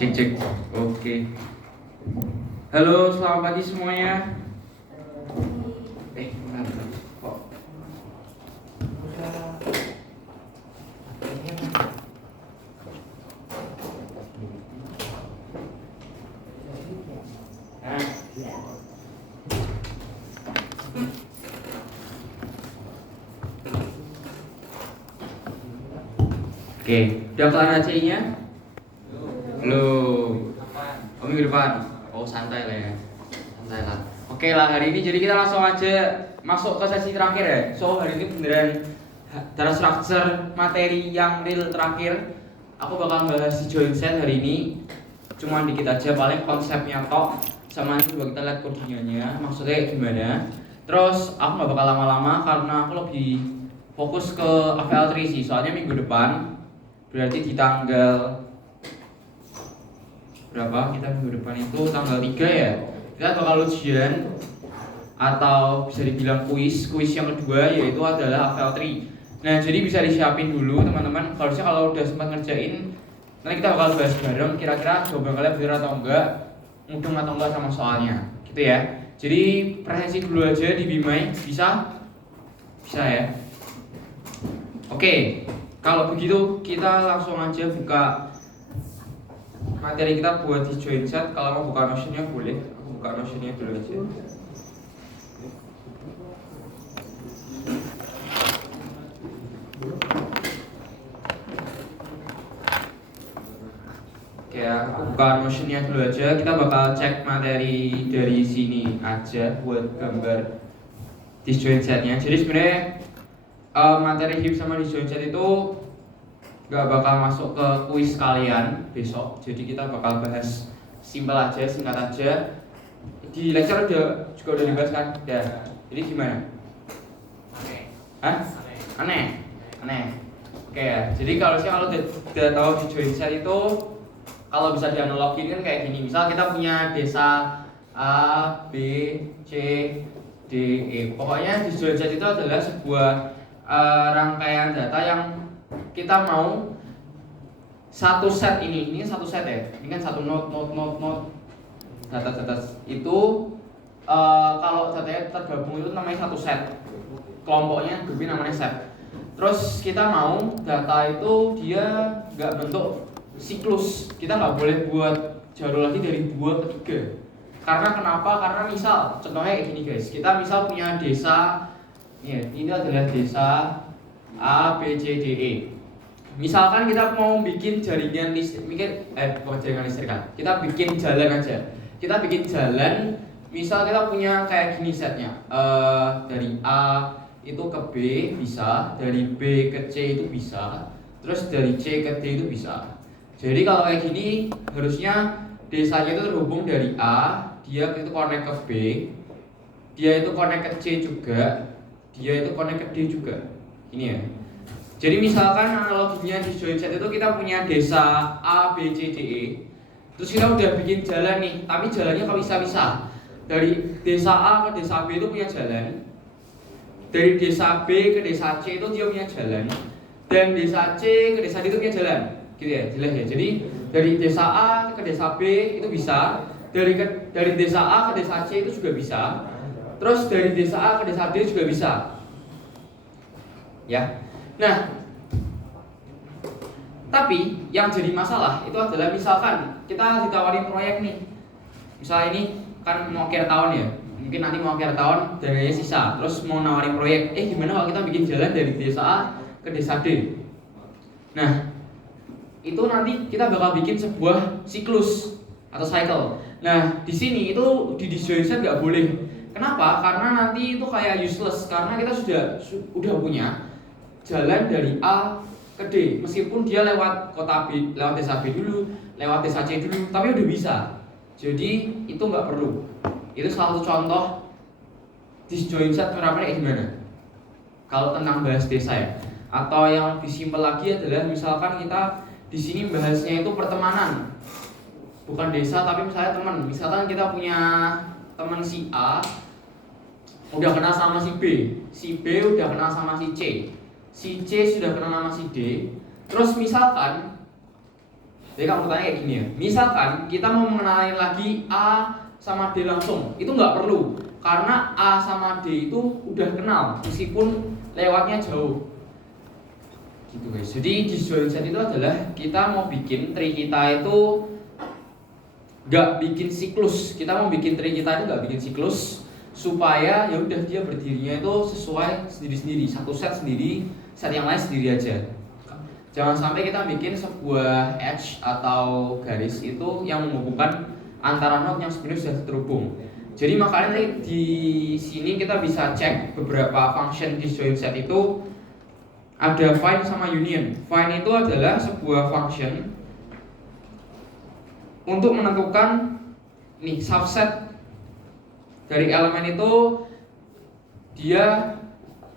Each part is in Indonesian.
Cek cek. Oke. Halo, selamat pagi semuanya. Bentar. Kok? Oke, udah kelar ACI-nya? Belum. Oh, minggu depan. Oh, santai lah ya. Santai lah. Oke lah, hari ini jadi kita langsung aja masuk ke sesi terakhir ya. So, hari ini beneran data structure materi yang real terakhir. Aku bakal bahas di join set hari ini. Cuma dikit aja, paling konsepnya tok. Sama ini coba kita lihat kodingannya, maksudnya gimana. Terus aku gak bakal lama-lama karena aku lebih fokus ke AVL3 sih. Soalnya minggu depan berarti di tanggal berapa? Kita minggu depan itu tanggal 3 ya. Kita bakal ujian atau bisa dibilang kuis yang kedua yaitu adalah AVL3. Nah, jadi bisa disiapin dulu teman-teman. Harusnya kalau udah sempat ngerjain, nanti kita bakal bahas bareng kira-kira jawaban kalian benar atau enggak, mudeng atau enggak sama soalnya. Gitu ya. Jadi presensi dulu aja di Bimai, bisa? Bisa ya. Oke. Kalau begitu kita langsung aja buka materi kita buat di join set. Kalau mau buka Notion-nya boleh. Aku buka Notion-nya dulu aja. Oke ya, aku buka Notion-nya dulu aja. Kita bakal cek materi dari sini aja buat gambar di join set-nya. Jadi sebenarnya materi HIP sama di join set itu gak bakal masuk ke kuis kalian besok. Jadi kita bakal bahas simpel aja, singkat aja. Di lecture juga udah dibahas kan? Ya. Jadi gimana? Hah? Aneh. Oke ya. Jadi kalau udah tahu di join set itu kalau bisa dianalogin kan kayak gini. Misal kita punya desa A, B, C, D, E. Pokoknya di join set itu adalah sebuah rangkaian data yang kita mau satu set ini satu set ya. Ini kan satu node data itu kalau datanya tergabung itu namanya satu set. Kelompoknya grup namanya set. Terus kita mau data itu dia nggak bentuk siklus. Kita nggak boleh buat jalur lagi dari 2 ke 3. Karena kenapa? Karena misal contohnya kayak gini guys. Kita misal punya desa. Ini adalah desa A, B, C, D, E. Misalkan kita mau bikin jaringan listrik, bukan jaringan listrik kan. Kita bikin jalan aja. Kita bikin jalan, misal kita punya kayak gini setnya. Dari A itu ke B bisa, dari B ke C itu bisa, terus dari C ke D itu bisa. Jadi kalau kayak gini harusnya desanya itu terhubung dari A, dia itu connect ke B, dia itu connect ke C juga, dia itu connect ke D juga. Ini ya. Jadi misalkan analoginya di join set itu kita punya desa A, B, C, D, E. Terus kita udah bikin jalan nih, tapi jalannya kepisah-pisah. Dari desa A ke desa B itu punya jalan. Dari desa B ke desa C itu dia punya jalan. Dan desa C ke desa D itu punya jalan. Gitu ya, jelas ya. Jadi dari desa A ke desa B itu bisa. Dari desa A ke desa C itu juga bisa. Terus dari desa A ke desa D juga bisa. Ya. Nah, tapi yang jadi masalah itu adalah misalkan kita ditawarin proyek nih. Misal ini kan mau akhir tahun ya. Mungkin nanti mau akhir tahun dananya sisa. Terus mau nawarin proyek. Gimana kalau kita bikin jalan dari desa A ke desa D? Nah, itu nanti kita bakal bikin sebuah siklus atau cycle. Nah, di sini itu di join set nggak boleh. Kenapa? Karena nanti itu kayak useless. Karena kita udah punya jalan dari A ke D, meskipun dia lewat kota B, lewat desa B dulu, lewat desa C dulu, tapi udah bisa. Jadi itu nggak perlu. Itu salah satu contoh disjoin set penerapannya kayak gimana? Kalau tentang bahas desa ya. Atau yang lebih simpel lagi adalah misalkan kita di sini bahasnya itu pertemanan, bukan desa tapi misalnya teman. Misalkan kita punya teman si A udah kenal sama si B udah kenal sama si C sudah kenal sama si D. Terus misalkan Jadi kalau bertanya kayak gini ya, misalkan kita mau mengenalin lagi A sama D langsung, itu nggak perlu, karena A sama D itu udah kenal meskipun lewatnya jauh. Gitu guys. Jadi disjoint set itu adalah kita mau bikin tree kita itu nggak bikin siklus. Kita mau bikin tree kita itu nggak bikin siklus supaya ya udah dia berdirinya itu sesuai sendiri-sendiri, satu set sendiri, set yang lain sendiri aja. Jangan sampai kita bikin sebuah edge atau garis itu yang menghubungkan antara node yang sebenarnya sudah terhubung. Jadi makanya di sini kita bisa cek beberapa function disjoint set itu. Ada find sama union. Find itu adalah sebuah function untuk menentukan nih subset dari elemen itu dia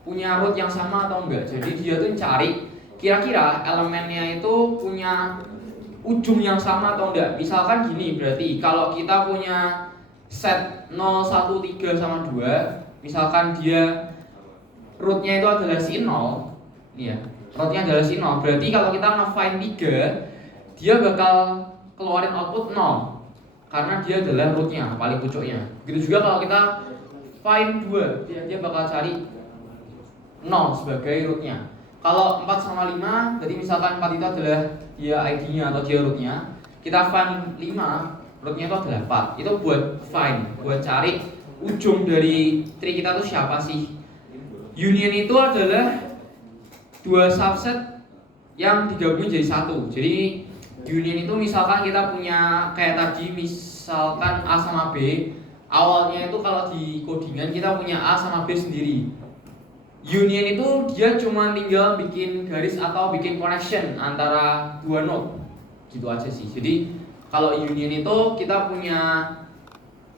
punya root yang sama atau enggak. Jadi dia tuh cari kira-kira elemennya itu punya ujung yang sama atau enggak. Misalkan gini, berarti kalau kita punya set 0, 1, 3 sama 2, misalkan dia rootnya itu adalah si 0. Iya, rootnya adalah si 0. Berarti kalau kita nge-find 3, dia bakal keluarin output 0 karena dia adalah rootnya, paling pucuknya. Begitu juga kalau kita find 2, dia bakal cari 0 sebagai rootnya. Kalau 4 sama 5, berarti misalkan 4 itu adalah dia ID-nya atau dia rootnya. Kita find 5, rootnya itu adalah 4. Itu buat find, buat cari ujung dari tree kita itu siapa sih. Union itu adalah dua subset yang digabungin jadi satu. Jadi union itu misalkan kita punya kayak tadi, misalkan A sama B. Awalnya itu kalau di codingan kita punya A sama B sendiri. Union itu dia cuma tinggal bikin garis atau bikin connection antara dua node. Gitu aja sih. Jadi kalau union itu kita punya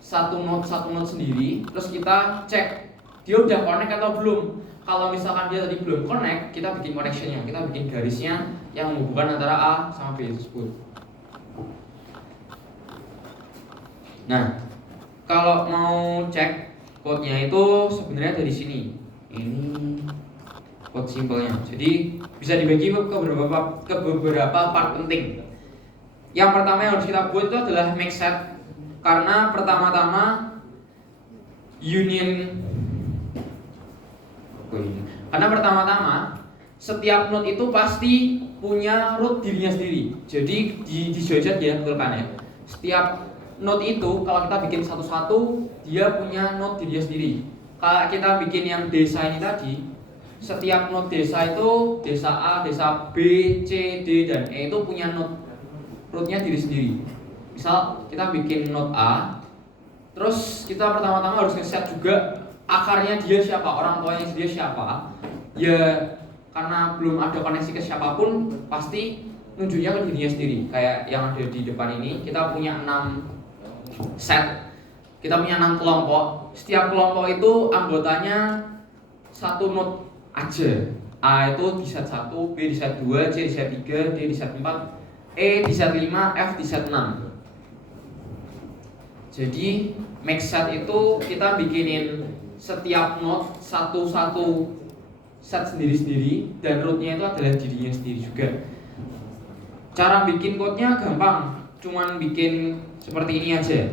satu node sendiri, terus kita cek dia udah connect atau belum. Kalau misalkan dia tadi belum connect, kita bikin connectionnya, kita bikin garisnya yang menghubungkan antara A sama B tersebut. Nah, kalau mau cek code-nya itu sebenarnya dari sini. Ini code simpelnya. Jadi bisa dibagi ke beberapa part penting. Yang pertama yang harus kita buat itu adalah make set, karena pertama-tama union. Karena pertama-tama setiap node itu pasti punya root dirinya sendiri. Jadi di disjoint set ya, betulkan ya. Setiap node itu kalau kita bikin satu-satu, dia punya node dirinya sendiri. Kalau kita bikin yang desa ini tadi, setiap node desa itu desa A, desa B, C, D, dan E itu punya node rootnya diri sendiri. Misal kita bikin node A, terus kita pertama-tama harus ngeset juga akarnya dia siapa, orang tuanya dia siapa. Ya karena belum ada koneksi ke siapapun, pasti nunjuknya ke dirinya sendiri. Kayak yang ada di depan ini, kita punya 6 set, kita punya 6 kelompok. Setiap kelompok itu anggotanya satu node aja. A itu di set 1, B di set 2, C di set 3, D di set 4, E di set 5, F di set 6. Jadi make set itu kita bikinin setiap node satu-satu set sendiri-sendiri, dan rootnya itu adalah dirinya sendiri juga. Cara bikin code-nya gampang, cuman bikin seperti ini aja.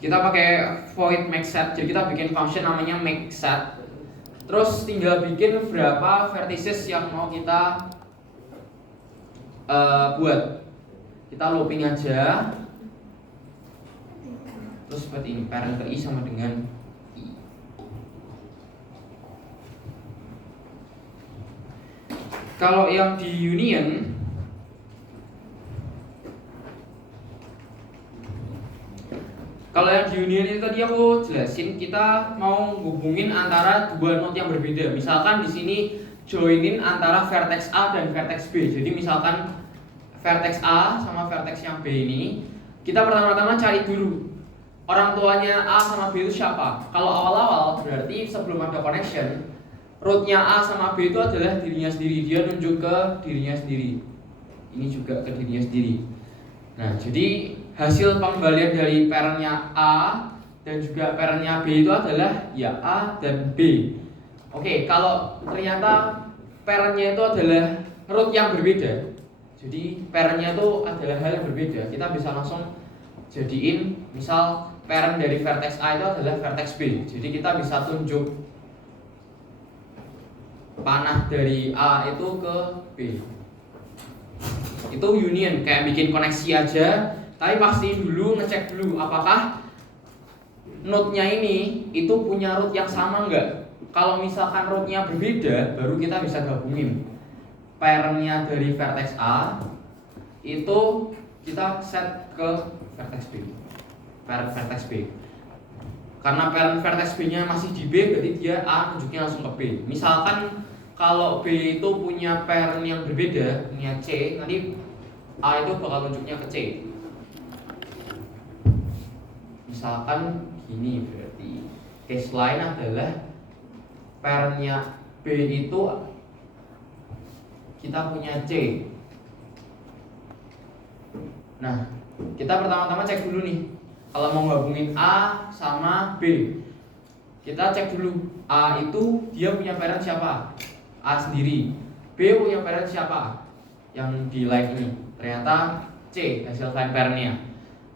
Kita pakai void make set, jadi kita bikin function namanya make set. Terus tinggal bikin berapa vertices yang mau kita buat. Kita looping aja. Terus seperti ini, parent ke I sama dengan I. Kalau yang di union, ini tadi aku jelasin, kita mau hubungin antara dua node yang berbeda. Misalkan di sini joinin antara vertex A dan vertex B. Jadi misalkan vertex A sama vertex yang B ini, kita pertama-tama cari dulu orang tuanya A sama B itu siapa. Kalau awal-awal berarti sebelum ada connection, rootnya A sama B itu adalah dirinya sendiri. Dia nunjuk ke dirinya sendiri. Ini juga ke dirinya sendiri. Nah, jadi hasil pengembalian dari parentnya A dan juga parentnya B itu adalah ya A dan B. Oke, kalau ternyata parentnya itu adalah root yang berbeda, Jadi parentnya itu adalah hal yang berbeda. Kita bisa langsung jadiin misal parent dari vertex A itu adalah vertex B. Jadi kita bisa tunjuk panah dari A itu ke B. Itu union, kayak bikin koneksi aja. Tapi pastiin dulu, ngecek dulu apakah node-nya ini itu punya root yang sama enggak. Kalau misalkan root-nya berbeda, baru kita bisa gabungin parent-nya dari vertex A itu kita set ke vertex B, parent vertex B. Karena parent vertex B-nya masih di B, berarti dia A nunjuknya langsung ke B. Misalkan kalau B itu punya parent yang berbeda, punya C, nanti A itu bakal nunjuknya ke C. Misalkan gini, berarti case lain adalah parentnya B itu kita punya C. Nah, kita pertama-tama cek dulu nih. Kalau mau gabungin A sama B, kita cek dulu A itu dia punya parent siapa? A sendiri. B punya parent siapa? Yang di line ini. Ternyata C hasil find parentnya.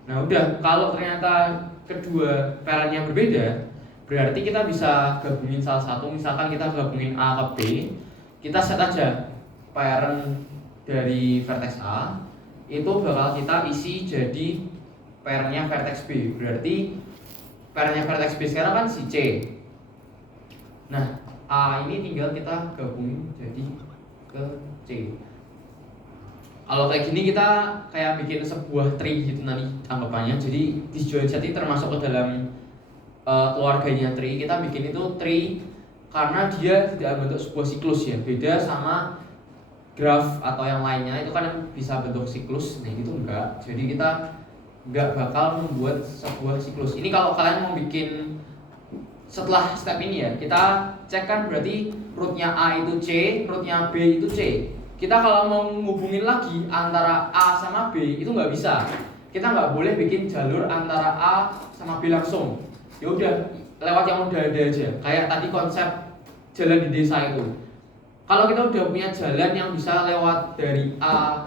Nah udah, kalau ternyata kedua parentnya berbeda, berarti kita bisa gabungin salah satu. Misalkan kita gabungin A ke B, kita set aja parent dari vertex A itu bakal kita isi jadi parentnya vertex B. Berarti parentnya vertex B sekarang kan si C. Nah A ini tinggal kita gabungin jadi ke C. Kalau kayak gini kita kayak bikin sebuah tree gitu nanti anggapannya. Jadi disjoint set ini termasuk ke dalam keluarganya tree. Kita bikin itu tree karena dia tidak bentuk sebuah siklus ya. Beda sama graph atau yang lainnya itu kan bisa bentuk siklus. Nah itu enggak. Jadi kita enggak bakal membuat sebuah siklus. Ini kalau kalian mau bikin setelah step ini ya, kita cek kan berarti rootnya A itu C, rootnya B itu C. Kita kalau mau ngubungin lagi antara A sama B itu nggak bisa. Kita nggak boleh bikin jalur antara A sama B langsung. Ya udah lewat yang udah ada aja. Kayak tadi konsep jalan di desa itu. Kalau kita udah punya jalan yang bisa lewat dari A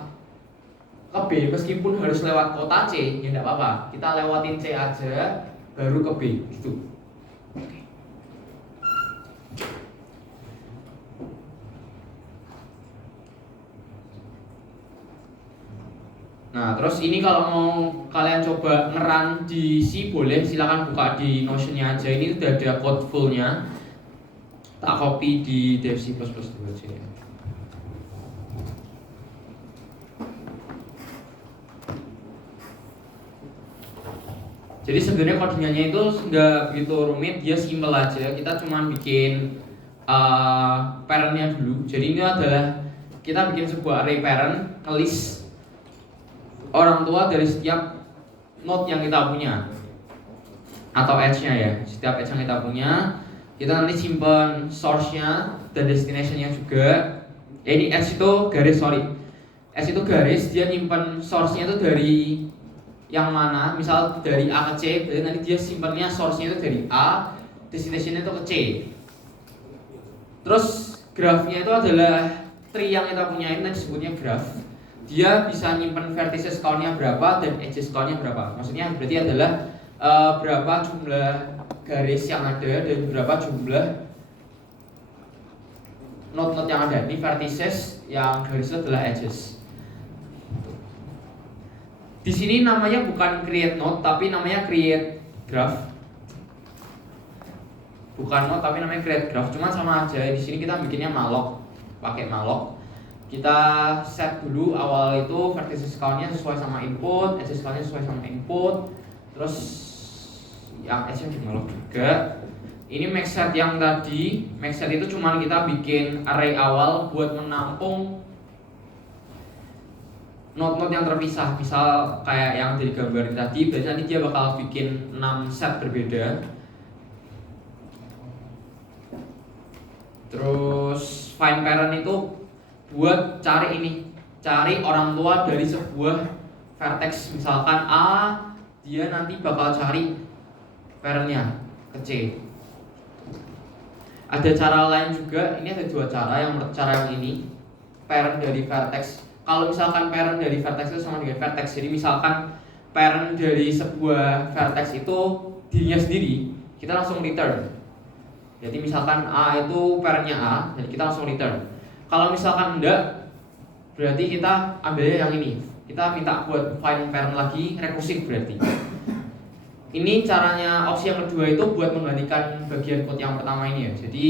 ke B meskipun harus lewat kota C, ya nggak apa-apa. Kita lewatin C aja, baru ke B gitu. Nah, terus ini kalau mau kalian coba ngeran di C boleh, silakan buka di Notion-nya aja. Ini udah ada code full-nya. Tak copy di dev C++ dulu aja ya. Jadi sebenarnya kodenya itu nggak begitu rumit, dia simple aja. Kita cuma bikin parent-nya dulu. Jadi ini adalah kita bikin sebuah array parent, list orang tua dari setiap node yang kita punya atau edge-nya ya. Setiap edge yang kita punya, kita nanti simpan source-nya dan destination-nya juga. Ini edge itu garis, edge itu garis, dia nyimpan source-nya itu dari yang mana, misal dari A ke C, berarti nanti dia simpannya source-nya itu dari A, destination-nya itu ke C. Terus graph-nya itu adalah tree yang kita punya, ini disebutnya graph. Dia bisa nyimpan vertices count-nya berapa dan edges count-nya berapa. Maksudnya berarti adalah berapa jumlah garis yang ada dan berapa jumlah node-node yang ada. Ini vertices, yang garis itu adalah edges. Di sini namanya bukan create node tapi namanya create graph. Bukan node tapi namanya create graph. Cuman sama aja. Di sini kita bikinnya malloc, pakai malloc. Kita set dulu awal itu vertices count-nya sesuai sama input, edges count-nya sesuai sama input. Terus yang edge-nya di malloc juga. Ini max set yang tadi, max set itu cuman kita bikin array awal buat menampung node-node yang terpisah. Misal kayak yang dari gambar tadi, berarti nanti dia bakal bikin 6 set berbeda. Terus find parent itu buat cari ini, cari orang tua dari sebuah vertex. Misalkan A, dia nanti bakal cari parentnya ke C. Ada cara lain juga, ini ada dua cara. Yang cara yang ini, parent dari vertex. kalau misalkan parent dari vertex itu sama dengan vertex. Jadi misalkan parent dari sebuah vertex itu dirinya sendiri, kita langsung return. Jadi misalkan A itu parentnya A, jadi kita langsung return. Kalau misalkan enggak, berarti kita ambilnya yang ini. Kita minta buat find parent lagi, rekursif berarti. Ini caranya, opsi yang kedua itu buat menggantikan bagian code yang pertama ini ya. Jadi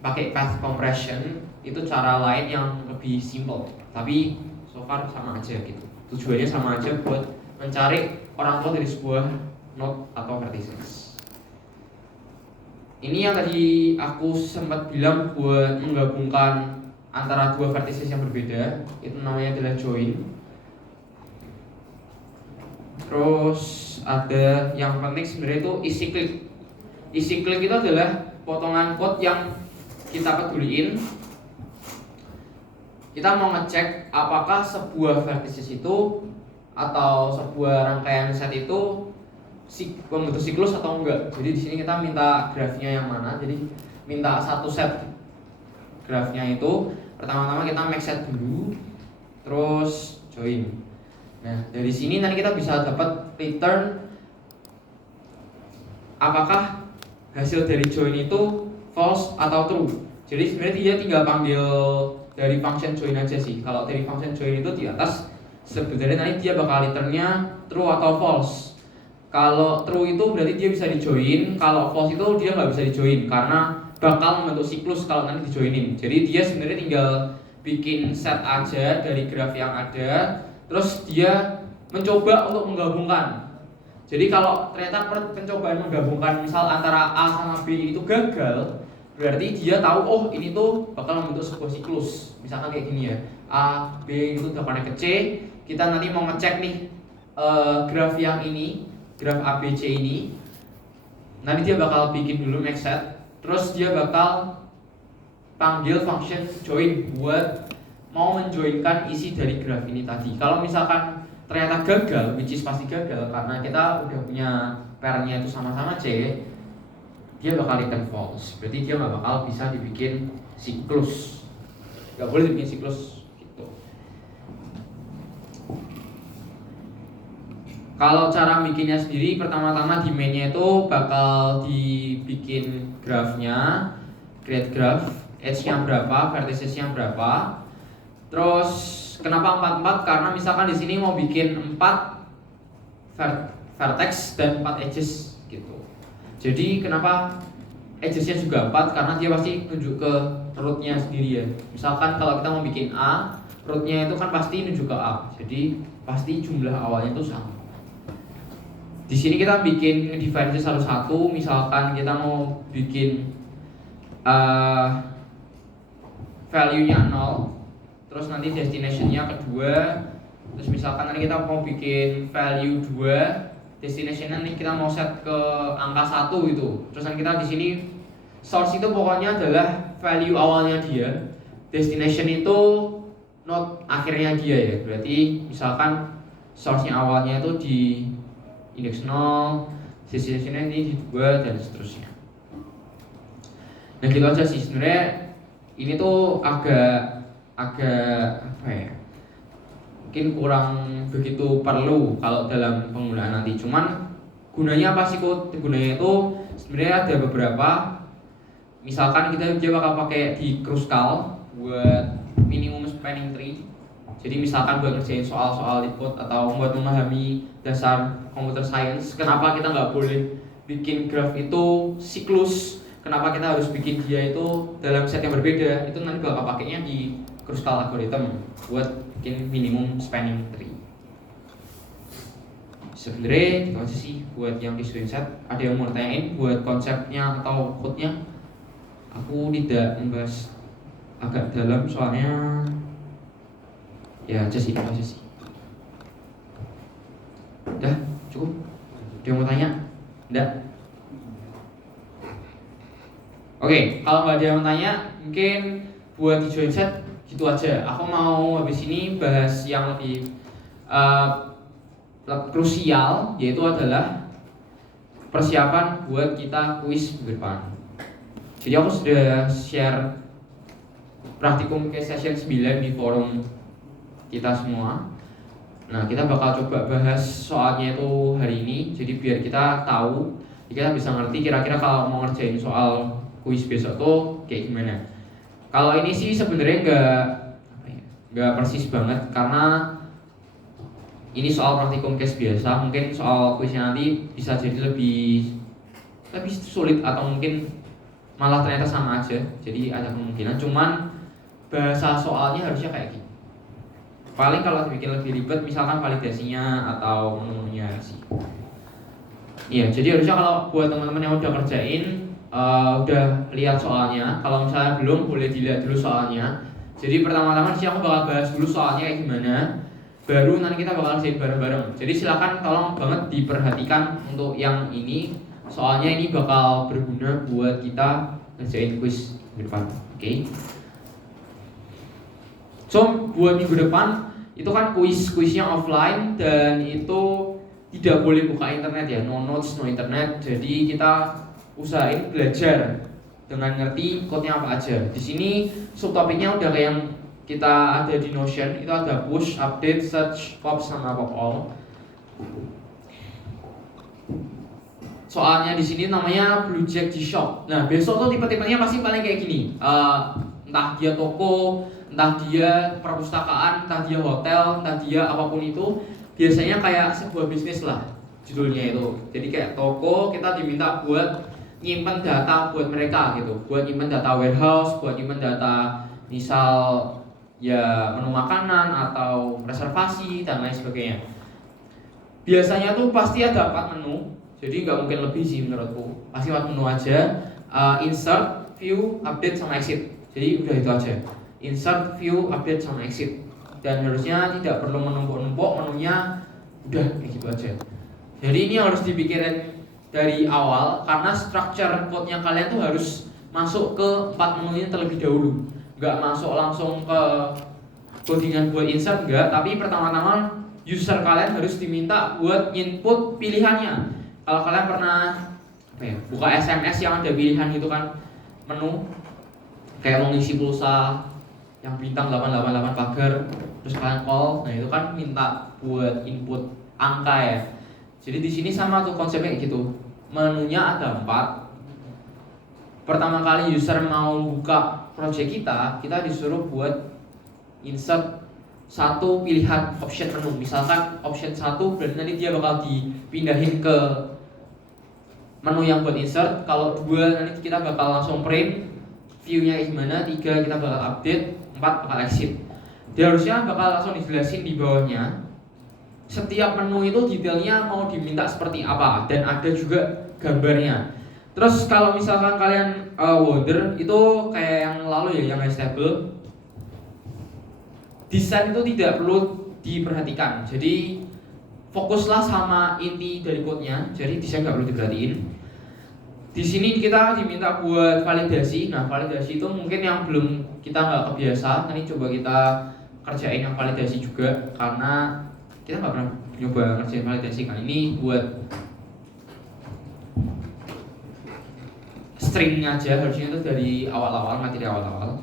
pakai path compression itu cara lain yang lebih simple. Tapi so far sama aja gitu. Tujuannya sama aja buat mencari orang tua dari sebuah node atau vertices. Ini yang tadi aku sempat bilang buat menggabungkan antara dua vertices yang berbeda, itu namanya adalah join. Terus ada yang penting sebenarnya itu isi click. Isi click itu adalah potongan code yang kita peduliin. Kita mau ngecek apakah sebuah vertices itu atau sebuah rangkaian set itu membentuk siklus atau enggak. Jadi di sini kita minta grafnya yang mana. Jadi minta satu set grafnya itu. Pertama-tama kita make set dulu, terus join. Nah, dari sini nanti kita bisa dapat return apakah hasil dari join itu false atau true. Jadi sebenarnya dia tinggal panggil dari function join aja sih. Kalau dari function join itu di atas sebenarnya nanti dia bakal returnnya true atau false. Kalau true itu berarti dia bisa dijoin, kalau false itu dia nggak bisa dijoin karena bakal membentuk siklus kalau nanti dijoinin. Jadi dia sebenarnya tinggal bikin set aja dari graf yang ada, terus dia mencoba untuk menggabungkan. Jadi kalau ternyata pencobaan menggabungkan misal antara A sama B itu gagal, berarti dia tahu oh ini tuh bakal membentuk sebuah siklus. Misalkan kayak gini ya, A, B itu depannya ke C. Kita nanti mau ngecek nih graf yang ini, graf ABC ini. Nanti dia bakal bikin dulu make set, terus dia bakal panggil function join buat mau menjoinkan isi dari graf ini tadi. Kalau misalkan ternyata gagal, which is pasti gagal karena kita udah punya parentnya itu sama-sama C, dia bakal return false. Berarti dia nggak bakal bisa dibikin siklus, nggak boleh dibikin siklus gitu. Kalau cara bikinnya sendiri, pertama-tama di mainnya itu bakal dibikin grafnya, create graph, edge-nya berapa, vertices-nya berapa. Terus kenapa 44? Karena misalkan di sini mau bikin 4 vertex dan 4 edges gitu. Jadi kenapa edges-nya juga 4? Karena dia pasti tunjuk ke root-nya sendiri ya. Misalkan kalau kita mau bikin A, root-nya itu kan pasti nunjuk ke A. Jadi pasti jumlah awalnya itu sama. Di sini kita bikin define satu-satu. Misalkan kita mau bikin value-nya 0, terus nanti destination-nya kedua. Terus misalkan nanti kita mau bikin value 2, destination-nya nanti kita mau set ke angka 1 gitu. Terus nanti kita di sini source itu pokoknya adalah value awalnya dia, destination itu node akhirnya dia ya. Berarti misalkan source-nya awalnya itu di index 0, destination-nya ini di 2 dan seterusnya. Nah gitu aja sih sebenarnya. Ini tuh agak apa ya? Mungkin kurang begitu perlu kalau dalam penggunaan nanti. Cuman gunanya apa sih kok? Gunanya itu sebenarnya ada beberapa. Misalkan dia bakal pakai di Kruskal buat minimum spanning tree. Jadi misalkan buat ngerjain soal-soal LeetCode atau buat memahami dasar computer science, kenapa kita nggak boleh bikin graf itu siklus? Kenapa kita harus bikin dia itu dalam set yang berbeda? Itu nanti bakal pakainya di Kruskal algorithm buat bikin minimum spanning tree. Sebenarnya itu aja sih buat yang di screenshot. Ada yang mau tanyain buat konsepnya atau code-nya? Aku tidak membahas agak dalam soalnya ya just itu aja sih. Udah cukup? Ada yang mau tanya? Enggak? Oke, kalau nggak ada yang tanya, mungkin buat di join set gitu aja. Aku mau habis ini bahas yang lebih krusial, yaitu adalah persiapan buat kita kuis minggu depan. Jadi aku sudah share praktikum case session 9 di forum kita semua. Nah, kita bakal coba bahas soalnya itu hari ini. Jadi biar kita tahu, kita bisa ngerti kira-kira kalau mau ngerjain soal kuis besok tuh kayak gimana. Kalau ini sih sebenarnya nggak persis banget karena ini soal praktikum case biasa. Mungkin soal kuisnya nanti bisa jadi lebih sulit atau mungkin malah ternyata sama aja. Jadi ada kemungkinan. Cuman bahasa soalnya harusnya kayak gitu. Paling kalau dibikin lebih ribet, misalkan validasinya atau menunya sih. Iya, jadi harusnya kalau buat teman-teman yang udah kerjain, udah lihat soalnya. Kalau misalnya belum, boleh dilihat dulu soalnya. Jadi pertama-tama sih aku bakal bahas dulu soalnya kayak gimana. Baru nanti kita bakal kerjain bareng-bareng. Jadi silakan tolong banget diperhatikan untuk yang ini. Soalnya ini bakal berguna buat kita ngerjain kuis minggu depan. Oke. So buat minggu depan itu kan kuisnya offline dan itu tidak boleh buka internet ya, no notes, no internet. Jadi kita usahain belajar dengan ngerti code-nya apa aja. Di sini subtopiknya udah kayak yang kita ada di Notion, itu ada push, update, search, pop sama pop all. Soalnya di sini namanya Blue Jack G-Shop. Nah besok tuh tipe-tipenya pasti paling kayak gini. Entah dia toko, entah dia perpustakaan, entah dia hotel, entah dia apapun itu, biasanya kayak sebuah bisnis lah judulnya itu. Jadi kayak toko kita diminta buat nyimpen data buat mereka gitu, buat nyimpen data warehouse, buat nyimpen data misal ya menu makanan atau reservasi dan lain sebagainya. Biasanya tuh pasti ada 4 menu. Jadi nggak mungkin lebih sih menurutku. Pasti 4 menu aja. Insert, view, update sama exit. Jadi udah itu aja. Insert, view, update sama exit. Dan harusnya tidak perlu menumpuk-numpuk menunya, udah kayak gitu aja. Jadi ini harus dipikirin dari awal karena structure code-nya kalian tuh harus masuk ke 4 menu ini terlebih dahulu. Nggak masuk langsung ke codingan buat insert enggak, tapi pertama-tama user kalian harus diminta buat input pilihannya. Kalau kalian pernah buka SMS yang ada pilihan gitu kan, menu kayak mau ngisi pulsa yang bintang 888 pagar, terus kalian call, nah itu kan minta buat input angka ya. Jadi di sini sama tuh konsepnya gitu. Menunya ada 4. Pertama kali user mau buka project kita disuruh buat insert satu pilihan option menu. Misalkan option 1 berarti nanti dia bakal dipindahin ke menu yang buat insert. Kalau 2 nanti kita bakal langsung print view-nya gimana, 3 kita bakal update, 4 bakal exit. Dia harusnya bakal langsung dijelasin di bawahnya setiap menu itu detailnya mau diminta seperti apa dan ada juga gambarnya. Terus kalau misalkan kalian wonder itu kayak yang lalu ya, yang stable, desain itu tidak perlu diperhatikan. Jadi fokuslah sama inti dari code-nya. Jadi desain nggak perlu diperhatiin. Di sini kita diminta buat validasi. Nah validasi itu mungkin yang belum kita nggak kebiasa. Nanti coba kita kerjain yang validasi juga karena kita nggak pernah nyoba kerjain validasi kan. Ini buat stringnya aja, harusnya itu dari awal-awal, materi awal-awal.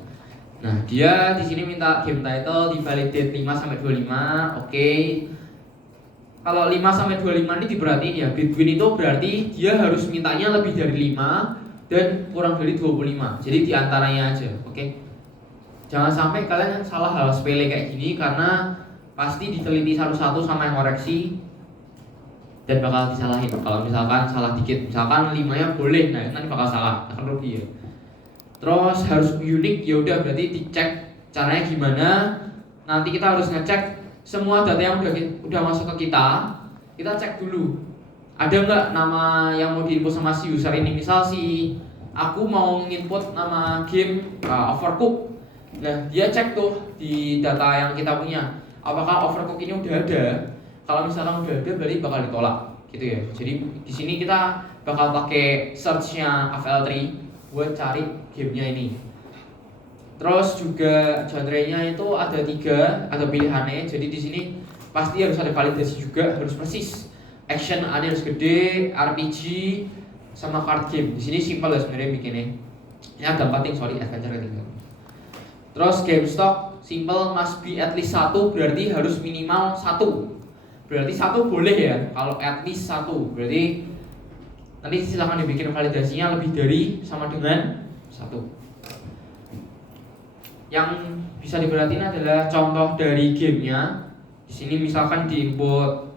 Nah dia di sini minta game title divalidate 5-25, oke. Kalau 5-25 ini diperhatiin ya, between itu berarti dia harus mintanya lebih dari 5 dan kurang dari 25. Jadi diantaranya aja, oke. Jangan sampai kalian salah hal sepele kayak gini karena pasti diteliti satu-satu sama yang koreksi dan bakal disalahin. Kalau misalkan salah dikit, misalkan 5-nya boleh, nah nanti bakal salah, akan rugi ya. Terus harus unik, ya udah berarti dicek caranya gimana. Nanti kita harus ngecek semua data yang udah masuk ke kita cek dulu ada nggak nama yang mau diinput sama si user ini. Misal si aku mau nginput nama game Overcooked, nah dia cek tuh di data yang kita punya apakah Overcooked ini udah ada. Kalau misalkan udah ada berarti bakal ditolak gitu ya. Jadi di sini kita bakal pakai search-nya AVL3 buat cari gamenya ini. Terus juga genre-nya itu ada 3, ada pilihannya. Jadi di sini pasti harus ada validasi juga, harus persis. Action ada harus gede, RPG sama card game. Di sini simpel ya sebenarnya bikinnya. Ini agak penting, sorry, adventure tinggal. Terus game stock simple must be at least 1 berarti harus minimal 1. Berarti 1 boleh ya. Kalau at least 1 berarti nanti silahkan dibikin validasinya lebih dari sama dengan 1. Yang bisa diperhatiin adalah contoh dari gamenya. Di sini misalkan di input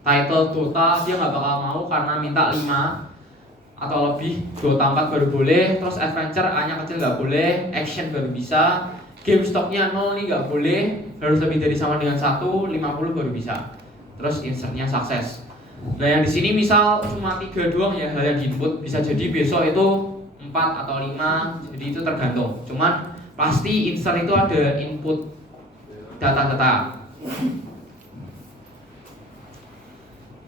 title Dota, dia nggak bakal mau karena minta 5 atau lebih. Dota 4 baru boleh, terus adventure A-nya kecil nggak boleh, action baru bisa, game stocknya 0 nih nggak boleh, harus lebih dari sama dengan 1, 50 baru bisa. Terus insertnya sukses. Nah yang di sini misal cuma 3 doang ya hal yang diinput, bisa jadi besok itu 4 atau 5, jadi itu tergantung. Cuman pasti insert itu ada input data-data.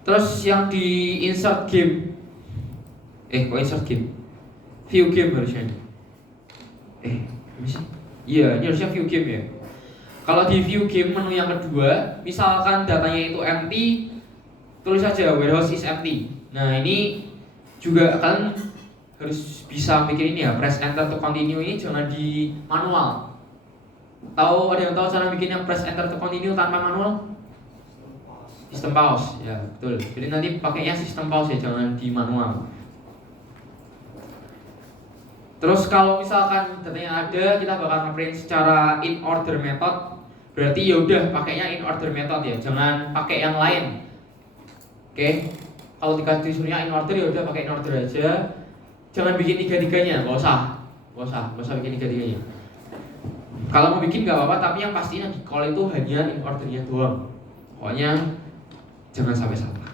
Terus yang di insert game, kok insert game? View game harusnya. Apa sih? Iya, ini harusnya view game ya. Kalau di view game menu yang kedua, misalkan datanya itu empty, tulis saja warehouse is empty. Nah ini juga kalian harus bisa bikin ini ya, press enter to continue ini jangan di manual. Tahu, ada yang tahu cara bikinnya press enter to continue tanpa manual? Sistem pause, ya betul. Jadi nanti pakainya sistem pause ya, jangan di manual. Terus kalau misalkan datanya ada, kita bakal ngeprint secara in order method. Berarti ya udah pakainya in order method ya, jangan pakai yang lain. Oke. Kalau disuruhnya in order ya udah pakai in order aja. Jangan bikin tiga-tiganya, nggak usah bikin tiga-tiganya. Kalau mau bikin nggak apa-apa, tapi yang pasti yang di call itu hanya in ordernya doang. Pokoknya jangan sampai salah.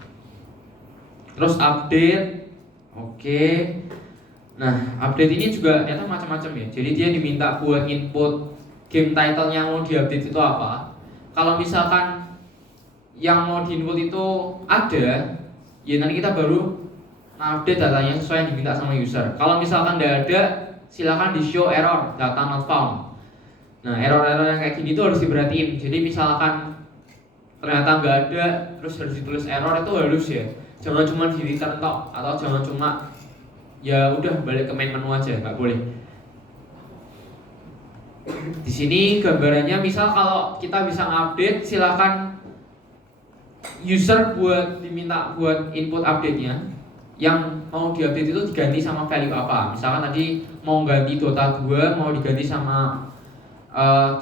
Terus update, oke. Nah, update ini juga ternyata macam-macam ya. Jadi dia diminta buat input game title-nya mau diupdate itu apa. Kalau misalkan yang mau diinput itu ada, ya nanti kita baru update datanya sesuai yang diminta sama user. Kalau misalkan tidak ada, silakan di show error, data not found. Nah, error-error yang kayak gini itu harus diperhatiin. Jadi misalkan ternyata nggak ada, terus harus ditulis error itu harus ya. Jangan cuma di return tok, atau jangan cuma ya udah balik ke main menu aja, nggak boleh. Di sini gambarannya misal kalau kita bisa update, silakan user buat diminta buat input update-nya. Yang mau diupdate itu diganti sama value apa. Misalkan tadi mau ganti Dota 2 mau diganti sama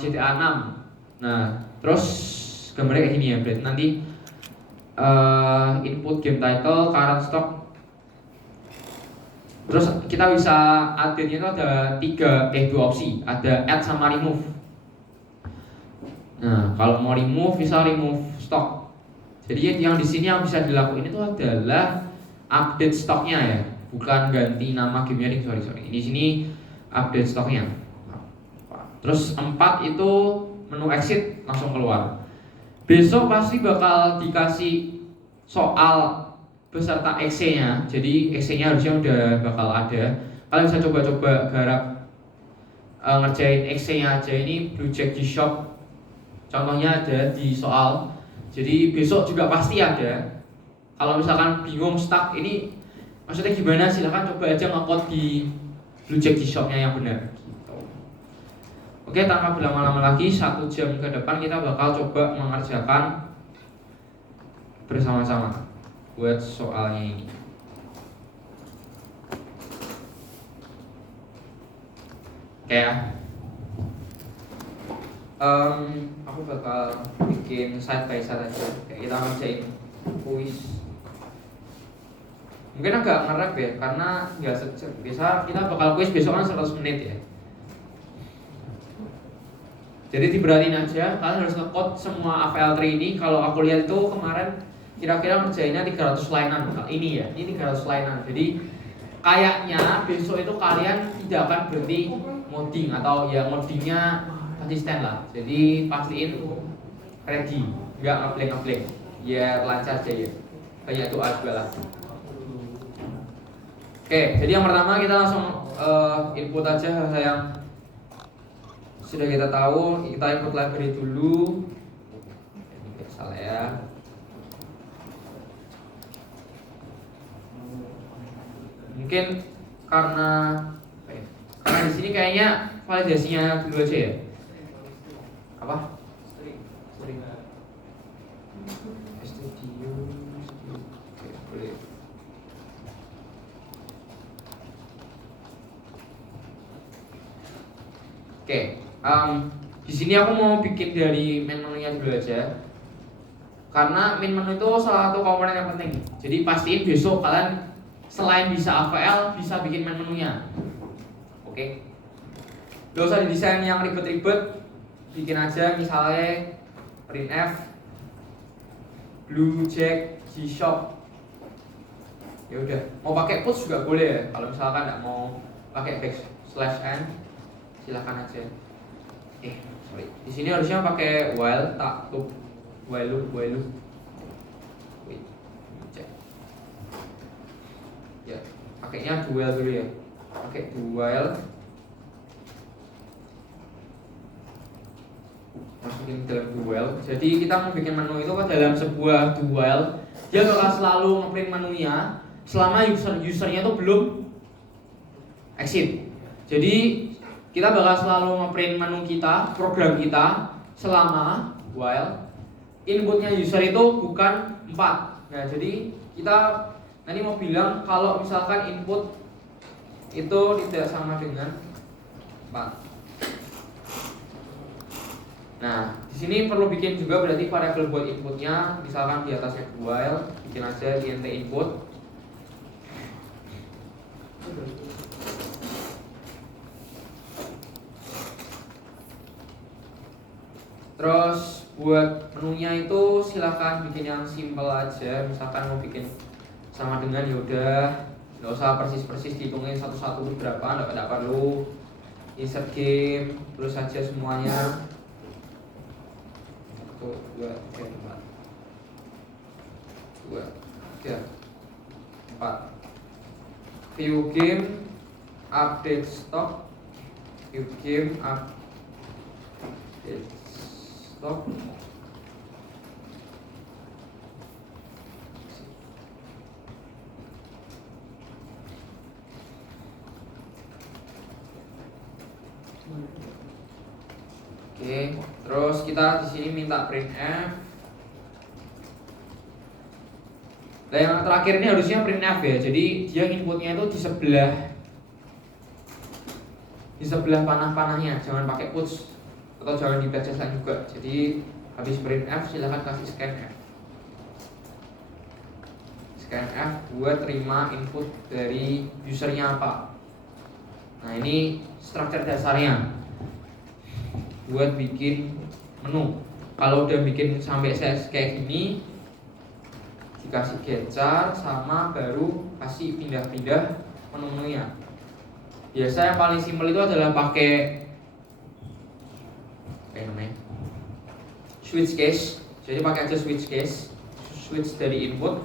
GTA 6. Nah, terus gambarnya kayak gini ya, berarti nanti input game title, current stock. Terus kita bisa update-nya itu ada 2 opsi, ada add sama remove. Nah, kalau mau remove, bisa remove stock. Jadi yang di sini yang bisa dilakukan itu adalah update stoknya ya, bukan ganti nama gamenya. Sorry. Di sini update stoknya. Terus 4 itu menu exit langsung keluar. Besok pasti bakal dikasih soal beserta exe-nya. Jadi exe-nya harusnya udah bakal ada. Kalian bisa coba-coba garap ngerjain exe-nya aja. Ini Blue Jack G-Shop. Contohnya ada di soal. Jadi besok juga pasti ada. Kalau misalkan bingung stuck ini maksudnya gimana, silahkan coba aja nge-code di Blue Jack G-Shop-nya yang benar gitu. Oke, tanpa berlama-lama lagi, 1 jam ke depan kita bakal coba mengerjakan bersama-sama buat soalnya ini. Oke ya. Aku bakal bikin side by side aja. Kayak kita ngerjain kuis. Mungkin agak nge-rap ya, karena nggak sejam. Biasa kita bakal kuis besok kan 100 menit ya. Jadi diperhatiin aja, kalian harus nge-code semua AVL3 ini. Kalau aku lihat itu kemarin kira-kira ngerjainnya 300 linean. Ini ya, ini 300 linean. Jadi kayaknya besok itu kalian tidak akan berhenti modding, atau ya moddingnya konsisten lah. Jadi pastiin ready, nggak ngeplay ya, lancar aja ya. Kayak doa juga lah. Oke, jadi yang pertama kita langsung input aja hal yang sudah kita tahu. Kita input library dulu. Ini nggak salah ya. Mungkin karena di sini kayaknya validasinya dulu aja ya. apa? String. Studio. Oke, boleh. Oke, di sini aku mau bikin dari main menunya dulu aja. Karena main menu itu salah satu komponen yang penting. Jadi pastiin besok kalian selain bisa AVL bisa bikin main menunya. Oke. Gak usah didesain yang ribet-ribet. Bikin aja misalnya printf blue jack g shop. Ya udah, mau pakai puts juga boleh ya. Kalau misalkan nggak mau pakai \n silakan aja. Sorry. Di sini harusnya pakai while tak loop. While loop. Wait, cek. Ya, pakainya dual dulu ya. Pakai dual. Masukin dalam dual. Jadi kita mau bikin menu itu kan dalam sebuah dual. Dia bakal selalu ngeprint menunya selama usernya itu belum exit. Jadi kita bakal selalu ngeprint menu kita, program kita selama while inputnya user itu bukan 4. Nah, jadi kita nanti mau bilang kalau misalkan input itu tidak sama dengan 4. Nah, di sini perlu bikin juga berarti variabel buat inputnya, misalkan di atasnya while, bikin aja int input. Terus buat menunya itu silahkan bikin yang simple aja. Misalkan mau bikin sama dengan yaudah, nggak usah persis dihitungin satu-satu berapa, nggak perlu. Insert game, terus saja semuanya. 1, 2, 3, 4 2, 3, 4. View game, update stock, view game, update stock. Oke, terus kita di sini minta printf. Nah, yang terakhir ini harusnya printf ya. Jadi dia inputnya itu di sebelah panah-panahnya. Jangan pakai puts atau jangan dibaca juga. Jadi habis printf silahkan kasih scanf. Scanf buat terima input dari usernya apa. Nah, ini struktur dasarnya buat bikin menu. Kalau udah bikin sampai size kayak gini, dikasih getchar sama baru kasih pindah-pindah menu-menunya. Biasa yang paling simpel itu adalah pakai switch case. Jadi pakai aja switch case, switch dari input.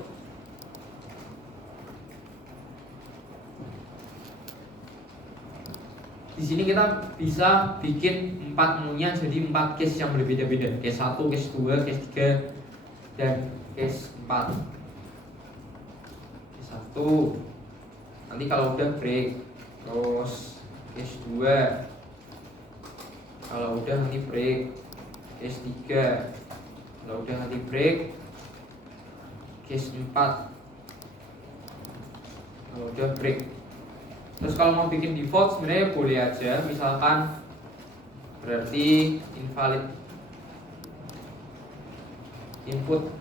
Di sini kita bisa bikin 4 menunya jadi 4 case yang berbeda-beda. Case 1, case 2, case 3, dan case 4. Case 1 nanti kalau udah break. Terus case 2 kalau udah nanti break. Case 3 kalau udah nanti break. Case 4 kalau udah break. Terus kalau mau bikin default sebenarnya boleh aja, misalkan berarti invalid input.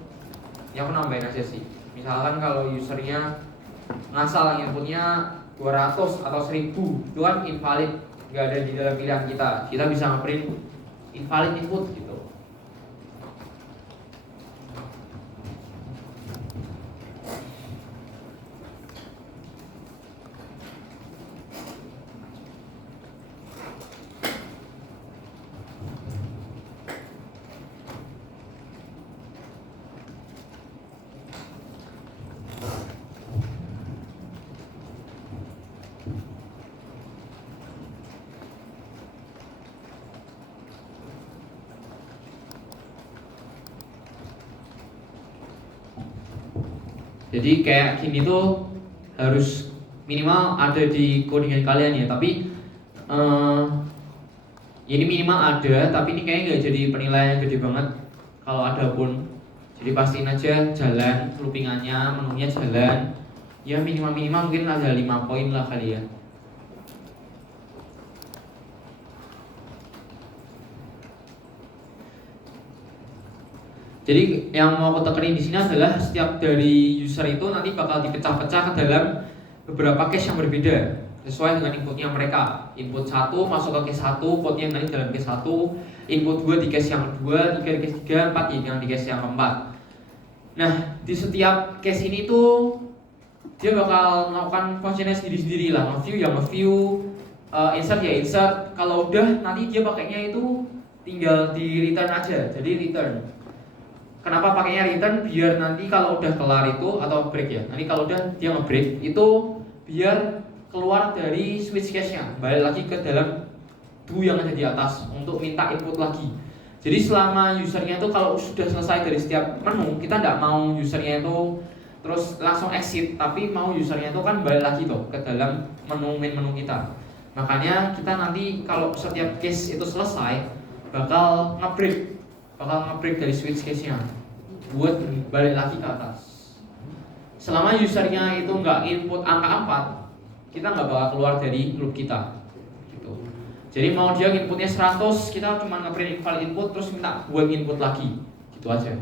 Ini aku nambahin aja sih. Misalkan kalau usernya ngasal inputnya 200 atau 1000, itu kan invalid, nggak ada di dalam pilihan kita. Kita bisa ngeprint invalid input gitu. Jadi kayak gini tuh harus minimal ada di codingan kalian ya. Tapi Ini minimal ada, tapi ini kayaknya nggak jadi penilaian yang gede banget. Kalau ada pun, jadi pastiin aja jalan, loopingannya, menunya jalan. Ya minimal mungkin ada 5 poin lah kali ya. Jadi yang mau aku tekenin di sini adalah setiap dari user itu nanti bakal dipecah-pecah ke dalam beberapa case yang berbeda sesuai dengan inputnya mereka. Input 1 masuk ke case 1, outputnya nanti dalam case 1. Input 2 di case yang kedua, 3 di case 3, 4 yang di case yang keempat. Nah, di setiap case ini tuh dia bakal melakukan functionnya sendiri-sendiri lah. Nge-view, insert ya insert. Kalau udah nanti dia pakainya itu tinggal di return aja. Jadi return. Kenapa pakainya return? Biar nanti kalau udah kelar itu atau break ya. Nanti kalau udah dia nge-break itu biar keluar dari switch cache-nya, balik lagi ke dalam do yang ada di atas untuk minta input lagi. Jadi selama usernya itu kalau sudah selesai dari setiap menu, kita tidak mau usernya itu terus langsung exit, tapi mau usernya itu kan balik lagi tuh ke dalam main menu kita. Makanya kita nanti kalau setiap case itu selesai bakal nge-break dari switch case-nya buat balik lagi ke atas. Selama usernya itu nggak input angka 4, kita nggak bakal keluar dari loop kita gitu. Jadi mau dia inputnya 100, kita cuma nge-print invalid input terus minta buat input lagi gitu aja.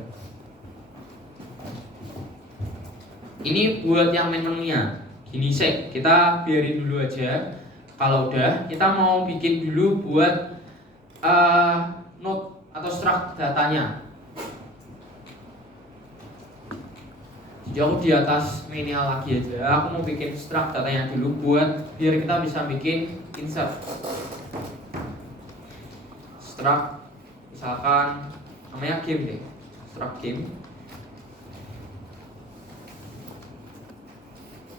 Ini buat yang main menunya. Gini sih, kita biarin dulu aja. Kalau udah, kita mau bikin dulu buat node atau struct datanya. Jadi aku di atas minial lagi aja. Aku mau bikin struct datanya dulu buat biar kita bisa bikin insert. Struct misalkan namanya game deh. Struct game.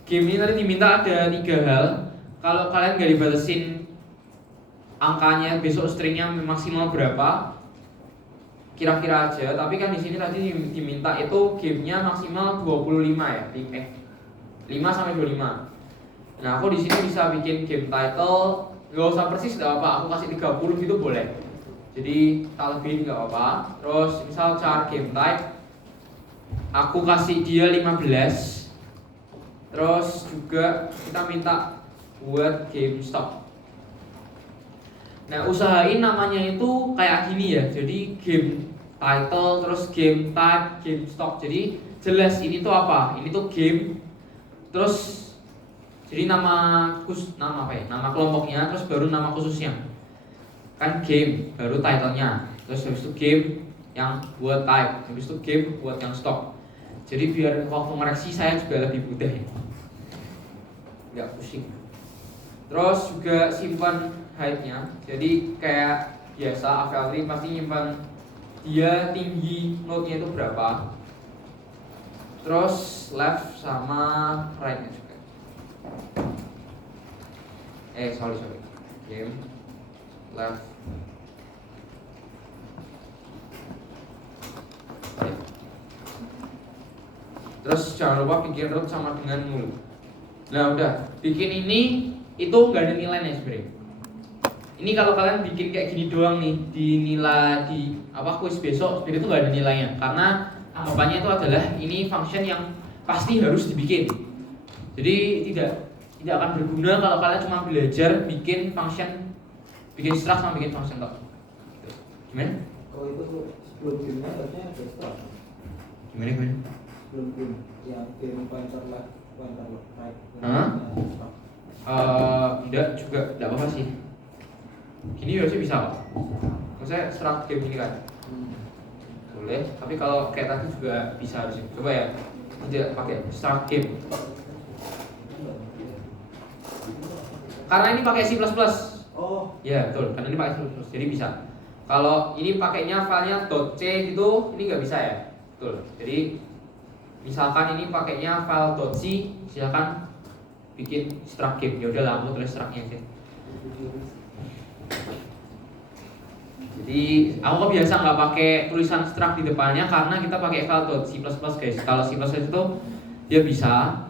Game ini tadi diminta ada 3 hal. Kalau kalian nggak dibatasin angkanya besok stringnya maksimal berapa, kira-kira aja. Tapi kan di sini tadi diminta itu gamenya maksimal 25 ya, 5 sampai 25. Nah aku di sini bisa bikin game title, nggak usah persis nggak apa-apa. Aku kasih 30 gitu boleh. Jadi tak lebih nggak apa-apa. Terus misal char game type, aku kasih dia 15. Terus juga kita minta buat game stop. Nah usahain namanya itu kayak gini ya. Jadi game title, terus game type, game stop. Jadi jelas ini tuh apa? Ini tuh game. Terus jadi nama apa ya? Nama kelompoknya, terus baru nama khususnya. Kan game, baru titlenya. Terus habis itu game yang buat type, habis itu game buat yang stop. Jadi biar waktu ngoreksi saya juga lebih mudah ya, nggak pusing. Terus juga simpan height-nya. Jadi kayak biasa AVL3 pasti nyimpan dia tinggi node-nya itu berapa. Terus left sama right-nya juga. Sorry. Game left. Terus jangan lupa bikin root sama dengan null. Nah udah, bikin ini itu nggak ada nilainya sebenarnya. Ini kalau kalian bikin kayak gini doang nih, dinilai di kuis besok, sebenarnya itu nggak ada nilainya. Karena anggapannya itu adalah ini function yang pasti harus dibikin. Jadi tidak akan berguna kalau kalian cuma belajar bikin function, bikin struct sama bikin function tok. Gimana? Kalau itu sebelum game-nya harusnya ada struct. Gimana? Belum game yang game pointer left, pointer right. Enggak juga, enggak apa-apa sih. Gini harusnya bisa kok. Maksudnya struct game ini kan boleh, tapi kalau kayak tadi juga bisa harusnya. Coba ya, tidak pakai struct game. Karena ini pakai C++. Oh. Ya betul, karena ini pakai C++, jadi bisa. Kalau ini pakainya filenya .c gitu, ini nggak bisa ya. Betul. Jadi misalkan ini pakainya file .c, silakan bikin struct game. Ya udahlah, aku tulis struct-nya aja. Jadi aku biasa nggak pakai tulisan struct di depannya karena kita pakai file .c++ guys. Kalau C++ itu dia bisa.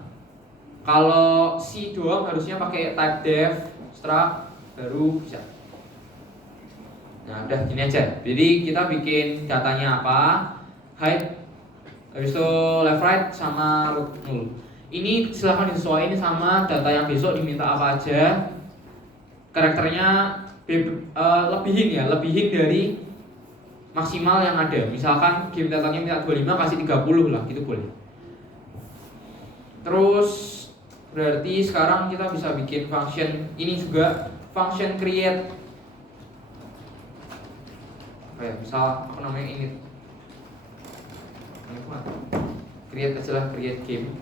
Kalau C doang harusnya pakai type def struct baru bisa. Nah udah gini aja. Jadi kita bikin datanya apa, height, habis itu left right sama look null. Ini silahkan disesuaikan sama data yang besok diminta apa aja. Karakternya lebihin ya, lebihin dari maksimal yang ada. Misalkan game datanya minta 25 kasih 30 lah, gitu boleh. Terus berarti sekarang kita bisa bikin function ini juga, function create. Kayak misal aku namanya init. Create aja lah, create game.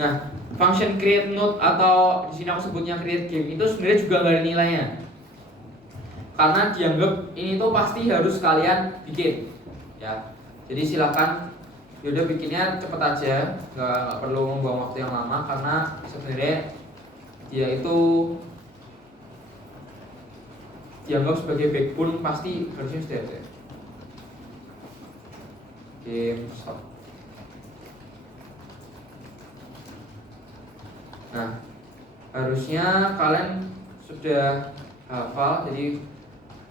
Nah, function create node atau di sini aku sebutnya create game itu sebenarnya juga nggak ada nilainya. Karena dianggap ini tuh pasti harus kalian bikin. Ya. Jadi silakan yaudah bikinnya cepet aja, nggak perlu membuang waktu yang lama karena sebenarnya dia itu dianggap sebagai backbone pasti harusnya sudah ada. Game stop. Nah, harusnya kalian sudah hafal. Jadi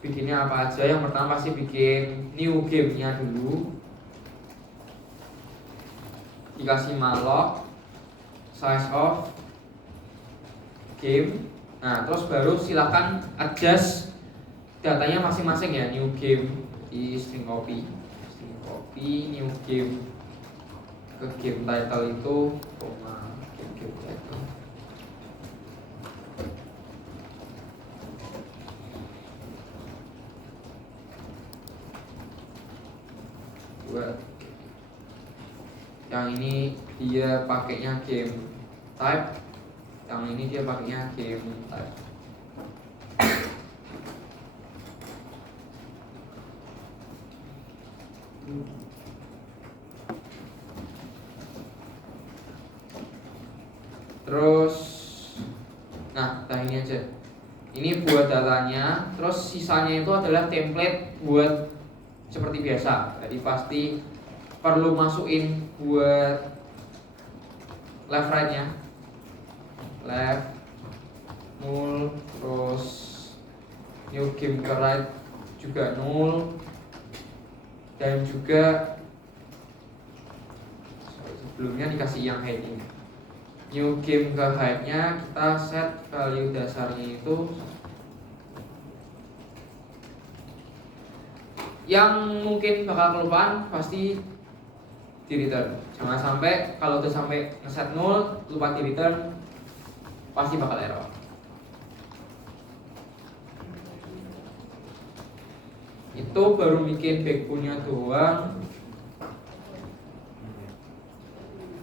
bikinnya apa aja. Yang pertama pasti bikin new game-nya dulu. Dikasih malloc size of game. Nah, terus baru silakan adjust datanya masing-masing ya. New game di string copy new game ke game title itu game title. Yang ini dia pakainya game type, yang ini dia pakainya game type. Terus, nah ini aja. Ini buat datanya, terus sisanya itu adalah template buat seperti biasa. Jadi pasti perlu masukin buat left right-nya, left null, terus new game ke right juga null, dan juga sebelumnya dikasih yang height ini. New game ke height-nya kita set value dasarnya itu yang mungkin bakal kelupaan pasti di return. Jangan sampai kalau udah sampai ngeset 0 lupa di return pasti bakal error. Itu baru bikin backbone-nya doang.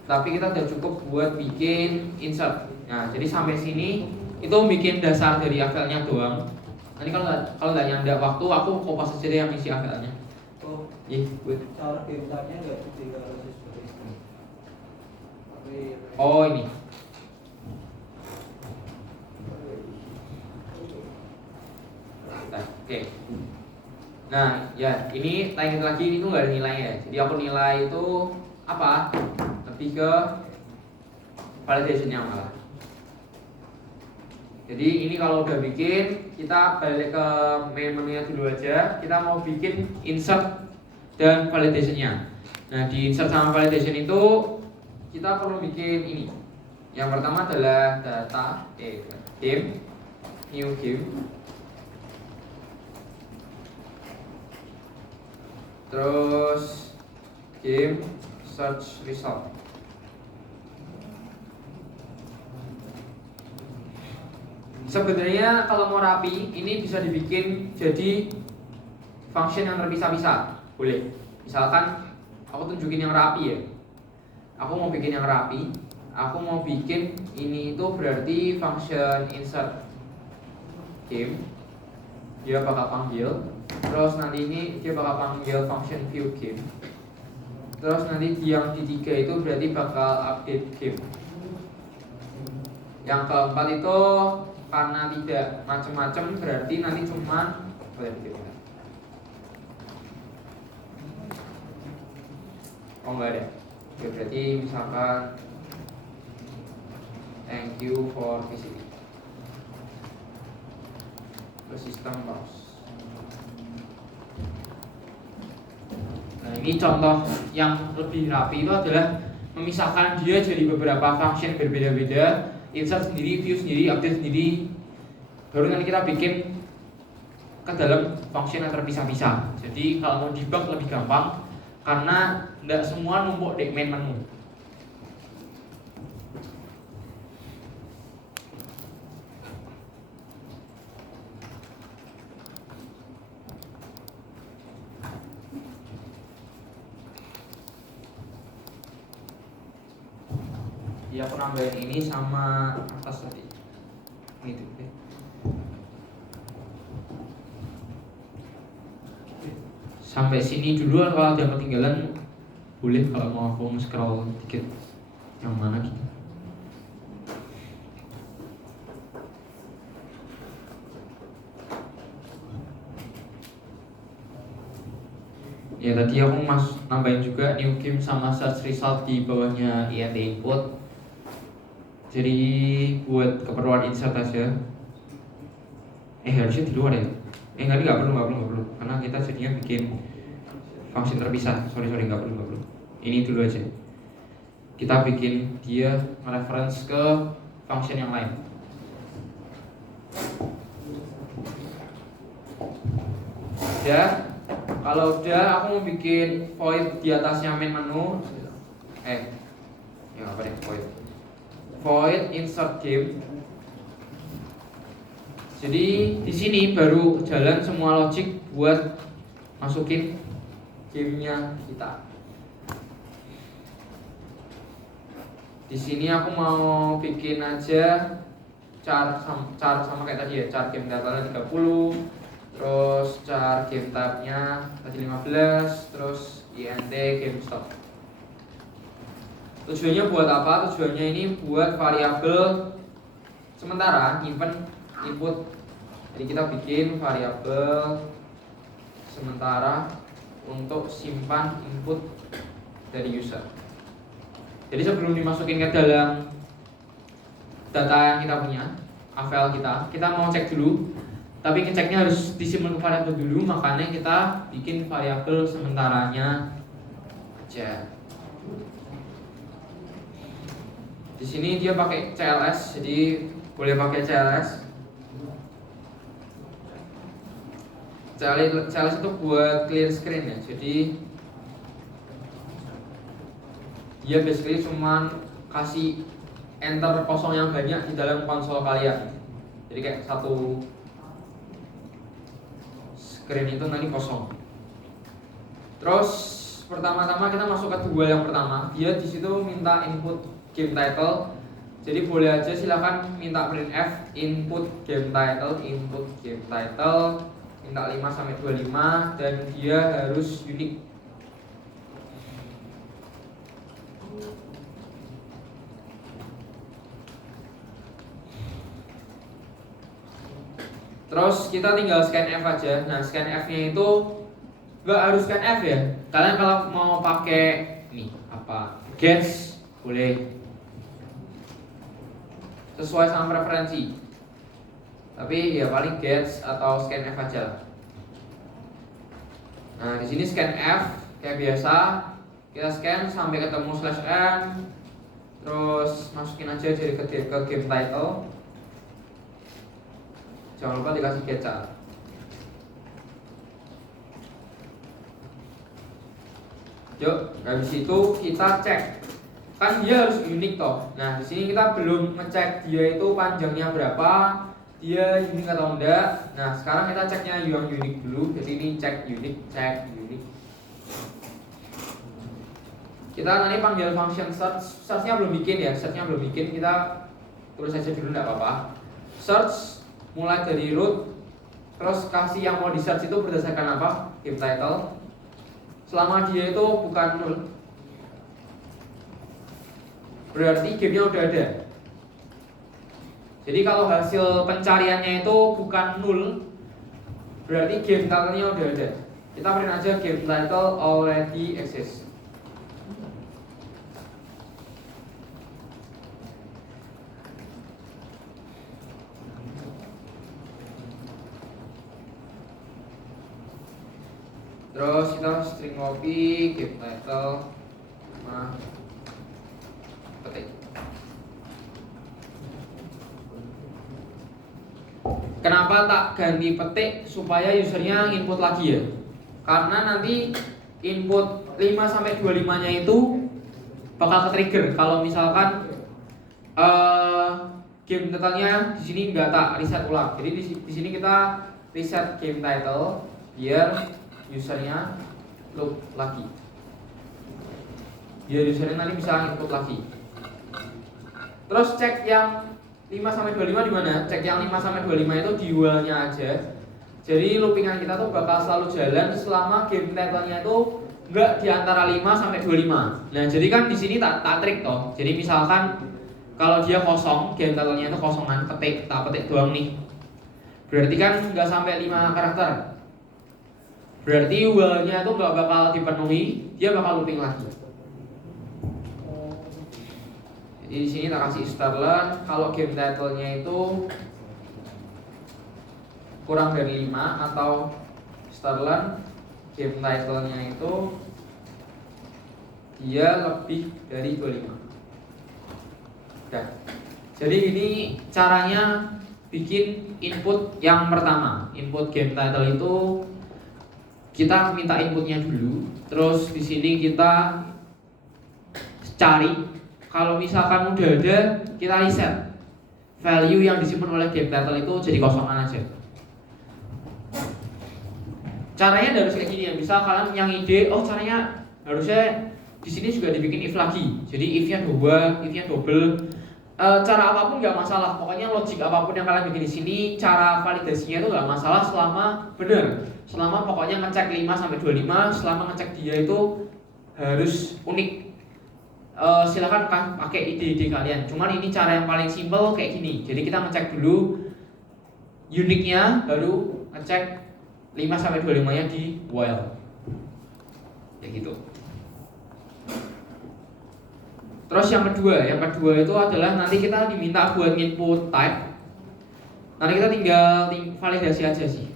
Tapi kita udah cukup buat bikin insert. Nah, jadi sampai sini itu bikin dasar dari AVL-nya doang. Nanti kalau nggak nyanda waktu, aku kopas aja deh yang isi AVL-nya. Oh, Good. cara pintarnya nggak ketika harus seperti ini. Oh ini. Nah, oke. Nah, ya ini lagi ini tuh nggak ada nilainya. Jadi aku nilai itu apa? Lebih ke validation-nya malah. Jadi ini kalau udah bikin, kita balik ke main menunya dulu aja. Kita mau bikin insert dan validation-nya. Nah, di insert sama validation itu kita perlu bikin ini. Yang pertama adalah data game, new game. Terus game search result. Sebenarnya kalau mau rapi, ini bisa dibikin jadi function yang terpisah-pisah. Boleh. Misalkan aku tunjukin yang rapi ya. Aku mau bikin yang rapi. Aku mau bikin ini itu berarti function insert game. Dia bakal panggil. Terus nanti ini dia bakal panggil function view game. Terus nanti yang di 3 itu berarti bakal update game. Yang keempat itu karena tidak macam-macam berarti nanti cuman oh enggak ada. Ya berarti misalkan thank you for visiting. Terus sistem browse. ini contoh yang lebih rapi itu adalah memisahkan dia jadi beberapa function berbeda-beda, insert sendiri, view sendiri, update sendiri. Baru nanti kita bikin ke dalam function yang terpisah-pisah. Jadi kalau mau debug lebih gampang karena tidak semua numpuk di main menu. Ya aku nambahin ini sama atas tadi. Gitu deh. Sampai sini dulu, kalau ada yang ketinggalan boleh kalau mau aku scroll dikit yang mana gitu. Ya tadi aku nambahin juga new game sama search result di bawahnya int input. Jadi buat keperluan insert aja. Harusnya di luar ya. Nggak perlu karena kita jadinya bikin function terpisah. Sorry nggak perlu. Ini dulu aja. Kita bikin dia reference ke function yang lain. Kalau udah, aku mau bikin void di atasnya main menu. Ya apa nih void insert game. Jadi di sini baru jalan semua logic buat masukin gamenya kita. Di sini aku mau bikin aja char sama kayak tadi ya, char game data 30, terus char game type-nya tadi 15, terus int game stop. Tujuannya buat apa? Tujuannya ini buat variabel sementara nyimpen input. Jadi kita bikin variabel sementara untuk simpan input dari user. Jadi sebelum dimasukin ke dalam data yang kita punya, AVL kita mau cek dulu. Tapi ngeceknya harus disimpan ke variabel dulu, makanya kita bikin variabel sementaranya aja. Di sini dia pakai CLS, jadi boleh pakai CLS. CLS itu buat clear screen ya. Jadi dia basically cuman kasih enter kosong yang banyak di dalam konsol kalian. Jadi kayak satu screen itu nanti kosong. Terus pertama-tama kita masuk ke dua yang pertama. Dia di situ minta input game title. Jadi boleh aja silakan minta printf input game title, minta 5 sampai 25 dan dia harus unik. Terus kita tinggal scanf aja. Nah, scanf-nya itu nggak harus scanf ya. Kalian kalau mau pakai nih gets boleh, sesuai sama preferensi. Tapi ya paling gets atau scanf aja lah. Nah, di sini scanf kayak biasa, kita scan sampai ketemu /n, terus masukin aja jadi ke game title. Jangan lupa dikasih kecap. Yuk, habis itu kita cek. Kan dia harus unik toh. Nah, di sini kita belum ngecek dia itu panjangnya berapa, dia unik atau enggak. Nah, sekarang kita ceknya yang unik dulu. Jadi ini cek unik. Kita nanti panggil function search-nya belum bikin ya, search-nya belum bikin, kita tulis aja dulu enggak apa-apa. Search mulai dari root, terus kasih yang mau di search itu berdasarkan apa? Game title. Selama dia itu bukan null, berarti gamenya udah ada. Jadi kalau hasil pencariannya itu bukan null, berarti game title-nya udah ada. Kita print aja game title already exists. Terus kita string copy game title sama petik. Kenapa tak ganti petik supaya usernya input lagi ya? Karena nanti input 5-25-nya itu bakal ke-trigger kalau misalkan game title-nya di sini nggak tak reset ulang. Jadi di sini kita reset game title biar usernya loop lagi. Biar usernya nanti bisa input lagi. Terus cek yang 5-25 di mana? Cek yang 5-25 itu di while-nya aja. Jadi loopingan kita tuh bakal selalu jalan selama game title-nya itu enggak di antara 5-25. Nah, jadi kan di sini tak trik toh. Jadi misalkan kalau dia kosong, game title-nya itu kosongan, tak petik doang nih. Berarti kan enggak sampai 5 karakter. Berarti while-nya itu enggak bakal dipenuhi, dia bakal looping lagi. Jadi di sini tak kasih starlen kalau game title-nya itu kurang dari 5 atau starlen game title-nya itu dia lebih dari 25. Udah. Jadi ini caranya bikin input yang pertama. Input game title itu kita minta inputnya dulu. Terus di sini kita cari. Kalau misalkan udah ada, kita reset value yang disimpan oleh game title itu jadi kosongan aja. Caranya harus kayak gini ya. Misal kalian yang ide, caranya harusnya di sini juga dibikin if lagi. Jadi if-nya 2, if-nya double. Cara apapun nggak masalah. Pokoknya logik apapun yang kalian bikin di sini, cara validasinya itu nggak masalah selama benar. Selama pokoknya ngecek 5-25, selama ngecek dia itu harus unik. Silakan pakai ide-ide kalian. Cuman ini cara yang paling simple kayak gini. Jadi kita ngecek dulu uniknya, baru ngecek 5-25-nya di while. Ya gitu. Terus yang kedua itu adalah nanti kita diminta buat input type. Nanti kita tinggal validasi aja sih.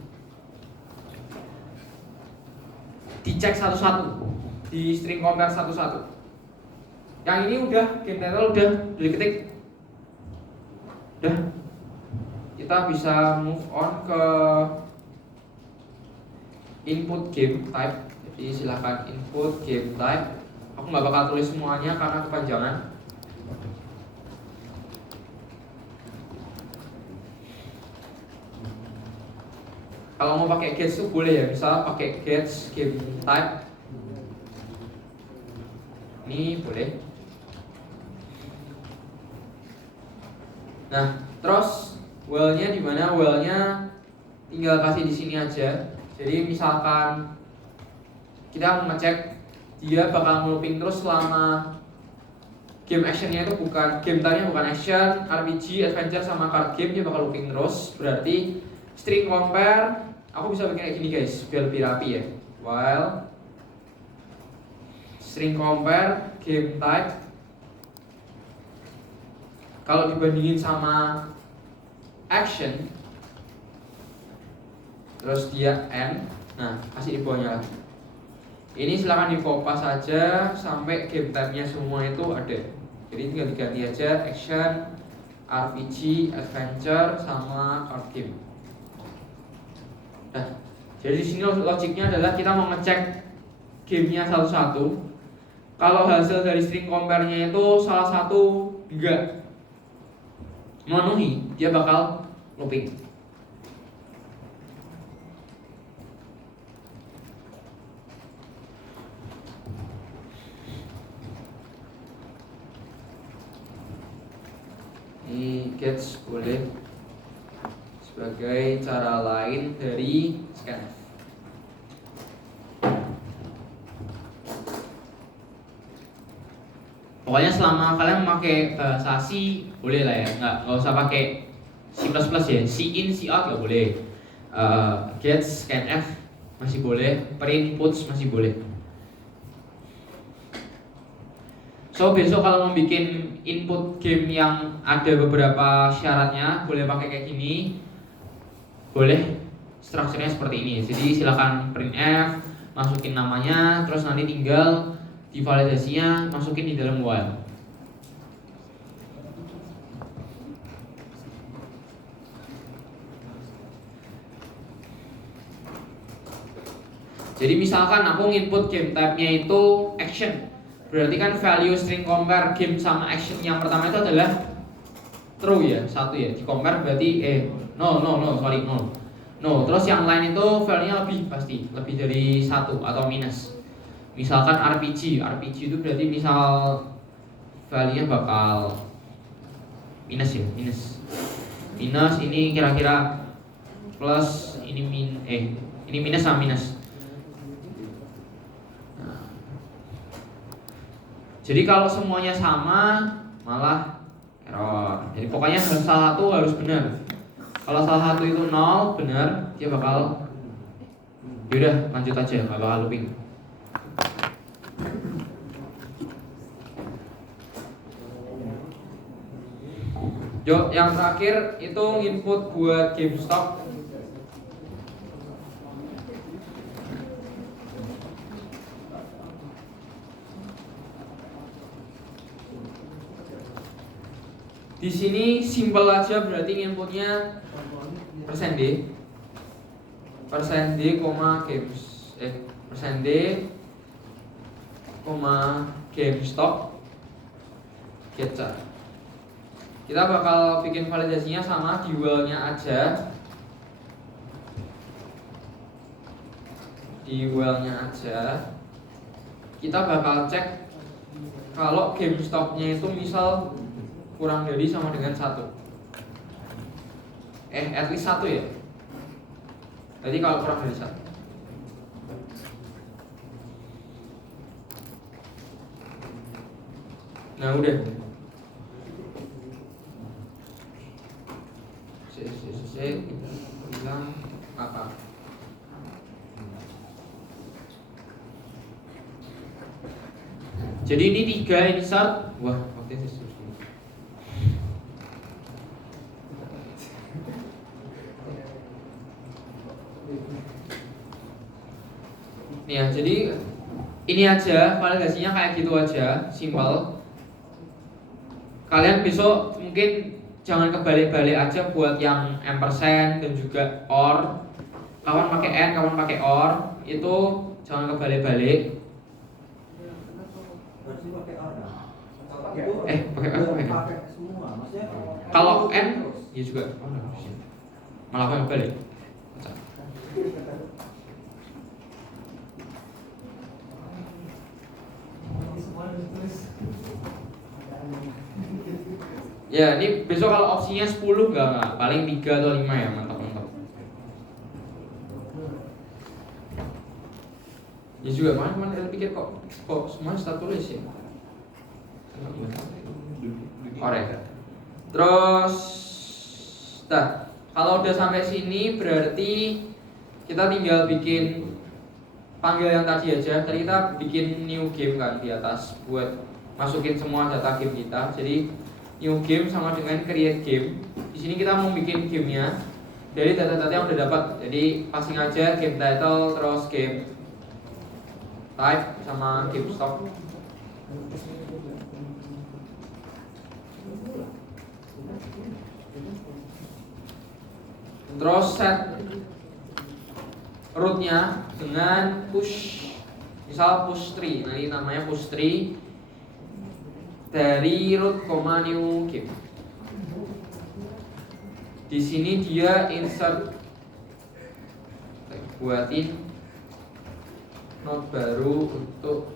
Dicek satu-satu, di string compare satu-satu. Yang ini udah game title udah diketik. Udah. Kita bisa move on ke input game type. Jadi silakan input game type. Aku nggak bakal tulis semuanya karena kepanjangan. Kalau mau pakai gets tuh boleh ya, misal pakai gets game type. Ini boleh. Nah, terus while-nya di mana? While-nya tinggal kasih di sini aja. Jadi misalkan kita mau ngecek dia bakal nge-looping terus selama game action-nya itu bukan game time-nya bukan action, RPG, adventure sama card game, dia bakal looping terus. Berarti string compare aku bisa bikin kayak gini guys, biar lebih rapi ya. While string compare game type kalau dibandingin sama action, terus dia end, nah kasih di bawahnya lagi. Ini silahkan di copy saja sampai game type-nya semua itu ada. Jadi tinggal diganti aja action, RPG, adventure, sama card game. Nah, jadi di sini logiknya adalah kita mau ngecek gamenya satu-satu. Kalau hasil dari string compare-nya itu salah satu enggak memenuhi, dia bakal looping. Ini gets boleh sebagai cara lain dari scanf. Pokoknya selama kalian memakai bahasa C boleh lah ya, nggak usah pakai C++ ya, C in C out nggak boleh. Gets scanf masih boleh, print puts masih boleh. So besok kalau mau bikin input game yang ada beberapa syaratnya, boleh pakai kayak gini, boleh strukturnya seperti ini. Jadi silakan printf, masukin namanya, terus nanti tinggal divalidasinya masukin di dalam while. Jadi misalkan aku input game type-nya itu action, berarti kan value string compare game sama action yang pertama itu adalah true ya, satu ya, di compare berarti no, sorry, no. No, terus yang lain itu value-nya lebih pasti, lebih dari satu atau minus. Misalkan RPG itu berarti misal value-nya bakal minus ya, minus. Minus ini kira-kira plus ini ini minus sama minus. Jadi kalau semuanya sama malah error. Jadi pokoknya salah satu harus benar. Kalau salah satu itu 0 benar, dia bakal yaudah lanjut aja, nggak bakal looping. Yo, yang terakhir itu input buat GameStop. Di sini simple aja, berarti inputnya %d, GameStop getChar. Kita bakal bikin validasinya sama di while-nya aja. Di while-nya aja kita bakal cek kalau GameStop-nya itu misal kurang dari sama dengan 1, at least 1 ya. Jadi kalau kurang dari 1, nah udah. Bilang apa? Jadi ini 3 insert. Wah, waktu itu ya, jadi ini aja validasinya kayak gitu aja, simple. Kalian besok mungkin jangan kebalik-balik aja buat yang ampersand dan juga or. Kawan pakai and, kawan pakai or, itu jangan kebalik-balik. Pakai semua. Kalau n ya juga malah kebalik. Ya, ini besok kalau opsinya 10 enggak, paling 3 atau 5 ya, mantap. Ya juga, mana kalian pikir kok semua start tulis ya? Orek. Terus kalau udah sampai sini berarti kita tinggal bikin panggil yang tadi aja. Tadi kita bikin new game kan di atas buat masukin semua data game kita. Jadi new game sama dengan create game. Di sini kita mau bikin gamenya dari data-data yang udah dapat. Jadi passing aja game title, terus game type sama GameStop. Terus set rootnya dengan push, misal push 3. Nah ini namanya push 3 dari root, new game. Di sini dia insert, buatin node baru untuk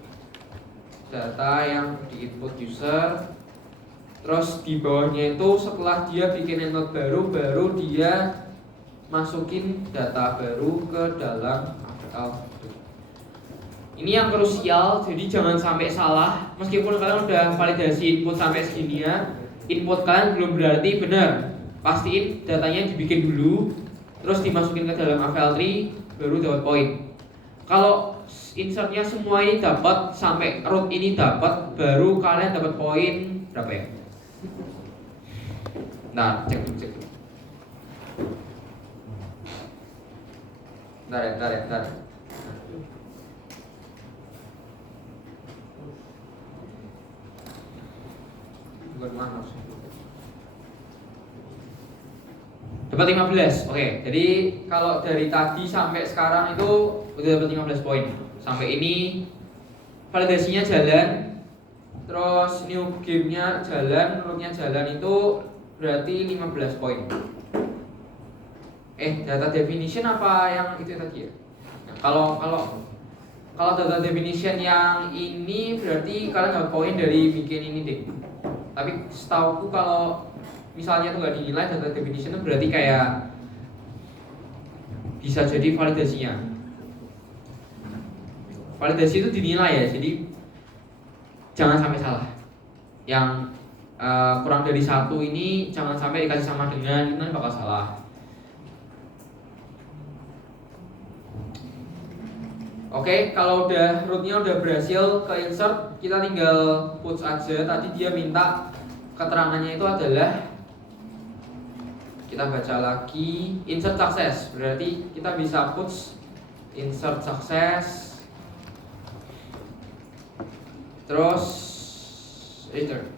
data yang di input user. Terus di bawahnya itu setelah dia bikin node baru dia masukin data baru ke dalam output. Ini yang krusial, jadi jangan sampai salah. Meskipun kalian udah validasi input sampai segini ya, input kalian belum berarti benar. Pastiin datanya dibikin dulu, terus dimasukin ke dalam AVL3, baru dapat poin. Kalau insertnya semua ini dapat, sampai root ini dapat, baru kalian dapat poin berapa ya? Nah, cek dulu. Bentar ya. bukan mana sih. Dapat 15. Oke, jadi kalau dari tadi sampai sekarang itu udah dapat 15 poin. Sampai ini validasinya jalan, terus new game-nya jalan, root-nya jalan, itu berarti 15 poin. Data definition apa yang itu tadi ya? Nah, kalau data definition yang ini berarti kalian dapat poin dari bikin ini deh. Tapi setauku kalau misalnya itu nggak dinilai data definition itu berarti kayak bisa jadi validasinya. Validasi itu dinilai ya, jadi jangan sampai salah. Yang kurang dari 1 ini jangan sampai dikasih sama dengan, itu bakal salah. Oke, kalau udah rootnya udah berhasil ke insert, kita tinggal push aja. Tadi dia minta keterangannya itu adalah, kita baca lagi, insert success. Berarti kita bisa push insert success, terus return.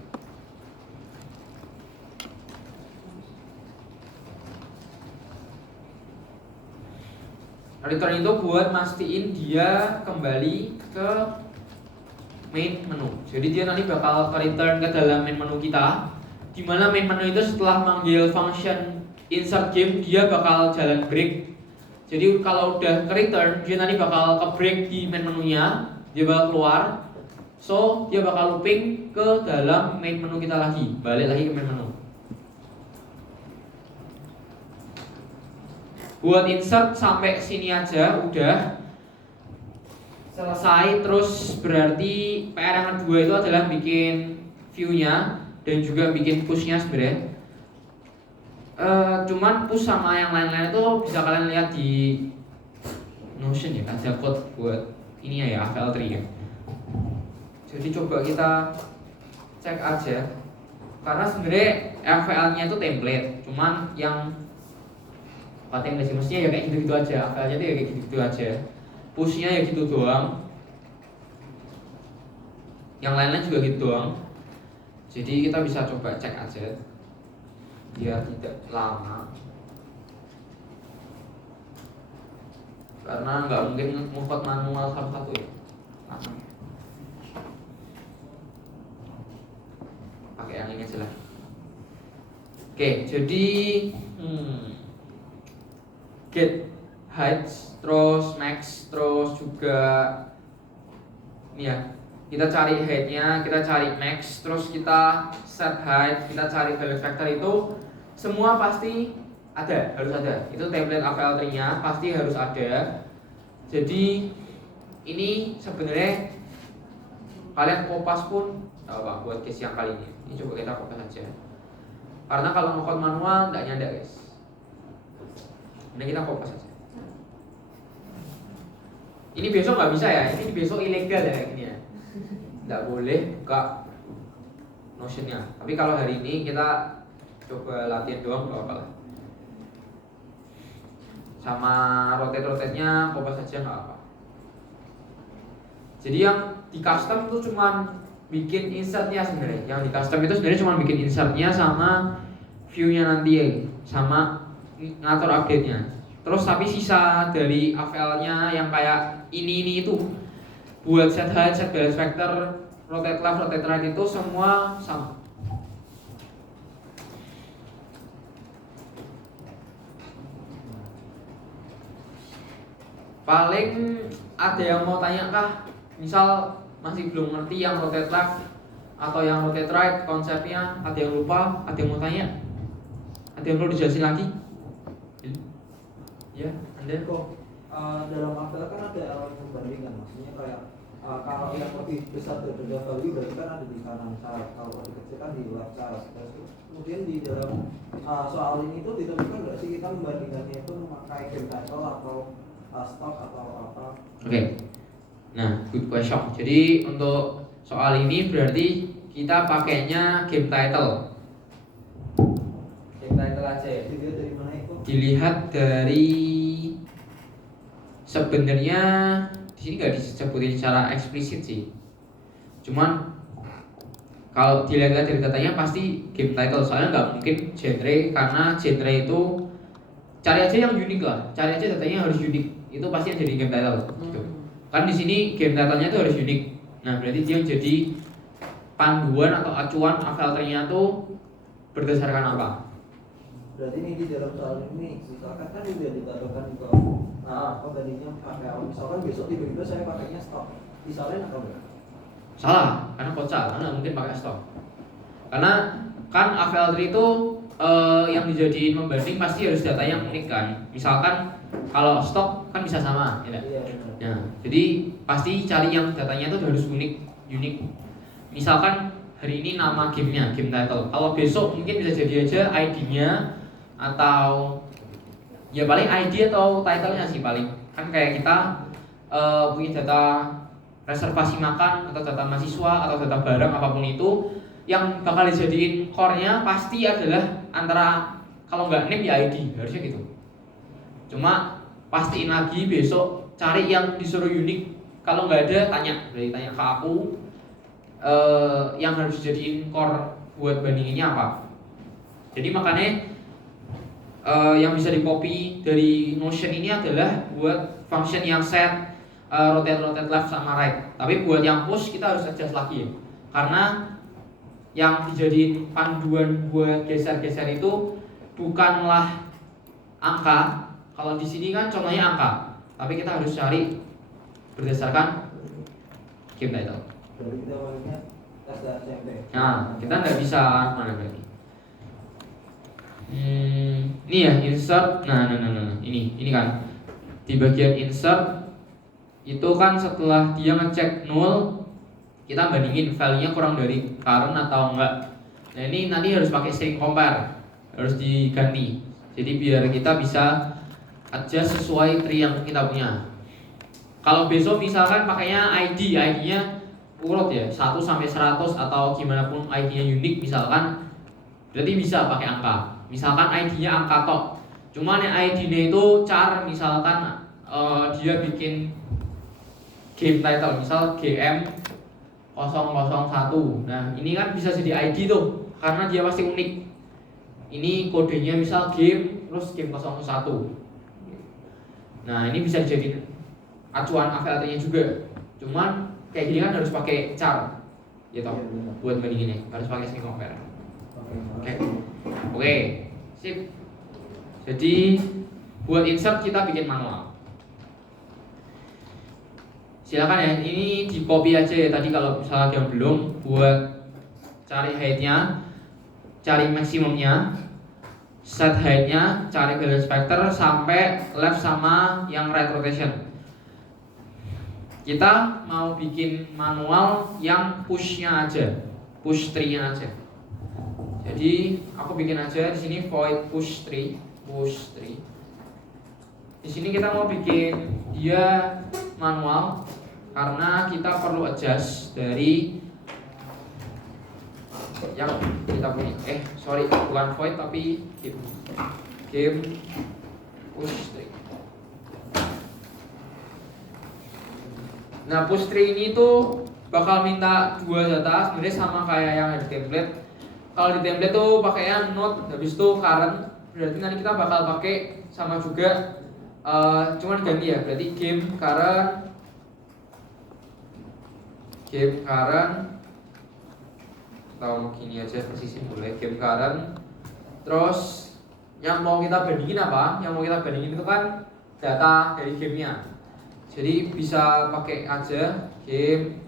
Return itu buat mastiin dia kembali ke main menu. Jadi dia nanti bakal return ke dalam main menu kita, dimana main menu itu setelah manggil function insert game dia bakal jalan break. Jadi kalau udah ke return, dia nanti bakal ke break di main menunya, dia bakal keluar. So dia bakal looping ke dalam main menu kita lagi, balik lagi ke main menu. Buat insert sampai sini aja udah selesai. Terus berarti PR yang kedua itu adalah bikin view-nya dan juga bikin push-nya sebenarnya. Cuman push sama yang lain-lain itu bisa kalian lihat di Notion ya, ada code buat ini ya, AVL3 ya. Jadi coba kita cek aja, karena sebenarnya AVL-nya itu template, cuman yang template sih, mestinya ya kayak gitu-gitu aja, AVL-nya itu ya kayak gitu-gitu aja, push-nya ya gitu doang, yang lain-lain juga gitu doang. Jadi kita bisa coba cek aja biar tidak lama, karena nggak mungkin nge-code manual satu-satu ya. Pakai yang ini aja lah. Oke, jadi get height, terus max, terus juga ini ya, kita cari height-nya, kita cari max, terus kita set height, kita cari value vector, itu semua pasti ada, harus ada. Itu template AVL3-nya pasti harus ada. Jadi ini sebenarnya kalian kopas pun apa buat case yang kali ini. Ini coba kita kopas aja. Karena kalau nge-code manual nggak nyanda guys. Ini kita kopas aja. Ini besok nggak bisa ya. Ini besok ilegal ya kayak gini ya. Nggak boleh buka Notion-nya. Tapi kalau hari ini kita coba latihan doang nggak apa-apa lah. Sama rotate-nya kopas aja nggak apa. Jadi yang di custom itu cuman bikin insertnya sebenarnya. Yang di custom itu sebenarnya cuma bikin insertnya sama view-nya nanti ya, sama ngatur update-nya. Terus tapi sisa dari AVL-nya yang kayak ini itu buat set height, set balance vector, rotate left, rotate right itu semua sama. Paling ada yang mau tanya kah? Misal masih belum ngerti yang rotate left atau yang rotate right konsepnya, ada yang lupa, ada yang mau tanya, ada yang perlu dijelasin lagi? Ya, Anda Kok dalam AVL kan ada arrow pembandingan, maksudnya kayak kalau yang lebih besar daripada value berarti kan ada di kanan syarat, kalau lebih kecil kan di left syarat. Kemudian di dalam soal ini tuh ditentukan nggak sih kita membandingkannya itu memakai game title atau stock atau apa? Oke. Nah, good question. Jadi untuk soal ini berarti kita pakainya game title. Game title aja ya. Dilihat dari mana itu? Dilihat dari sebenarnya di sini nggak disebutin secara eksplisit sih. Cuman Kalau dilihat dari datanya pasti game title, soalnya nggak mungkin genre, karena genre itu cari aja yang unik lah, cari aja datanya harus unik, itu pasti yang jadi game title gitu. Kan di sini game titlenya tuh harus unik. Nah berarti dia jadi panduan atau acuan filternya tuh berdasarkan apa? Berarti ini di dalam soal ini misalkan kan udah ditaruhkan ke penggantinya pakai apa, misalkan besok tiba-tiba saya pakainya stok, disalin atau enggak? Salah, karena kocak, karena nggak mungkin pakai stok. Karena kan AVL3 itu yang dijadiin pembanding pasti harus data yang unik kan. Misalkan kalau stok kan bisa sama, ya. Iya benar. Nah, jadi pasti cari yang datanya itu harus unik. Misalkan hari ini nama gamenya, game title. Kalau besok mungkin bisa jadi aja ID-nya atau ya paling ID atau title-nya sih paling. Kan kayak kita punya data reservasi makan atau data mahasiswa atau data barang apapun itu, yang bakal dijadiin core-nya pasti adalah antara, kalau nggak name ya ID, harusnya gitu. Cuma pastiin lagi besok cari yang disuruh unik. Kalau nggak ada berarti tanya ke aku yang harus dijadiin core buat bandinginnya apa. Jadi makanya yang bisa di copy dari Notion ini adalah buat function yang set rotate left sama right. Tapi buat yang push kita harus adjust lagi ya. Karena yang dijadiin panduan buat geser-geser itu bukanlah angka. Kalau di sini kan contohnya angka, tapi kita harus cari berdasarkan game title. Jadi kita awalnya tes dari SMP. Nah, kita nggak bisa mana berarti. Ini ya insert. Nah, ini kan di bagian insert itu kan setelah dia ngecek null, kita bandingin value-nya kurang dari current atau enggak. Nah ini nanti harus pakai string compare, harus diganti. Jadi biar kita bisa adjust sesuai tree yang kita punya. Kalau besok misalkan pakainya ID-nya urut ya, 1 sampai 100 atau gimana pun ID-nya unik misalkan, berarti bisa pakai angka. Misalkan ID-nya angka tok. Cuman yang ID-nya itu char, misalkan dia bikin game title, misal GM 001. Nah, ini kan bisa jadi ID tuh, karena dia pasti unik. Ini kodenya misal game terus game 01. Nah, ini bisa jadi acuan AVLT-nya juga. Cuman kayak gini kan harus pakai char, gitu. Buat bandinginnya harus pakai string compare. Oke, sip. Jadi buat insert kita bikin manual. Silakan ya, ini di copy aja ya tadi kalau misalnya yang belum, buat cari height-nya, cari maksimumnya, set height-nya, cari balance factor sampai left sama yang right rotation. Kita mau bikin manual yang push-nya aja, push tree-nya aja. Jadi aku bikin aja di sini void push tree. Di sini kita mau bikin dia manual karena kita perlu adjust dari yang kita punya. Bukan void tapi game push tree. Nah, push tree ini tuh bakal minta dua data, sebenarnya sama kayak yang di template. Kalau di template tuh pakainya node, habis itu current. Berarti nanti kita bakal pakai sama juga, cuman ganti ya. Berarti game current atau gini aja persisnya boleh, game current. Terus yang mau kita bandingin apa? Yang mau kita bandingin itu kan data dari gamenya. Jadi bisa pakai aja game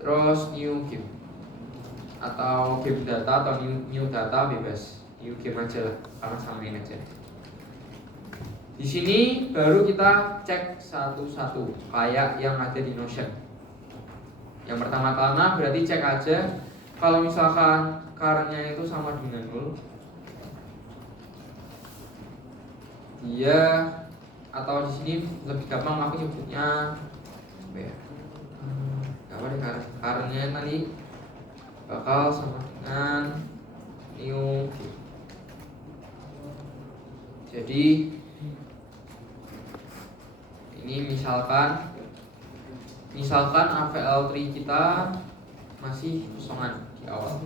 terus new game atau game data atau new data, bebas. New game aja lah, karena samain aja. Di sini baru kita cek satu-satu kayak yang ada di Notion. Yang pertama-tama berarti cek aja kalau misalkan current-nya itu sama dengan 0, dia, atau di sini lebih gampang aku nyebutnya apa ya? Current-nya tadi bakal sama dengan new game. Jadi ini misalkan Misalkan AVL3 kita masih kosongan di awal.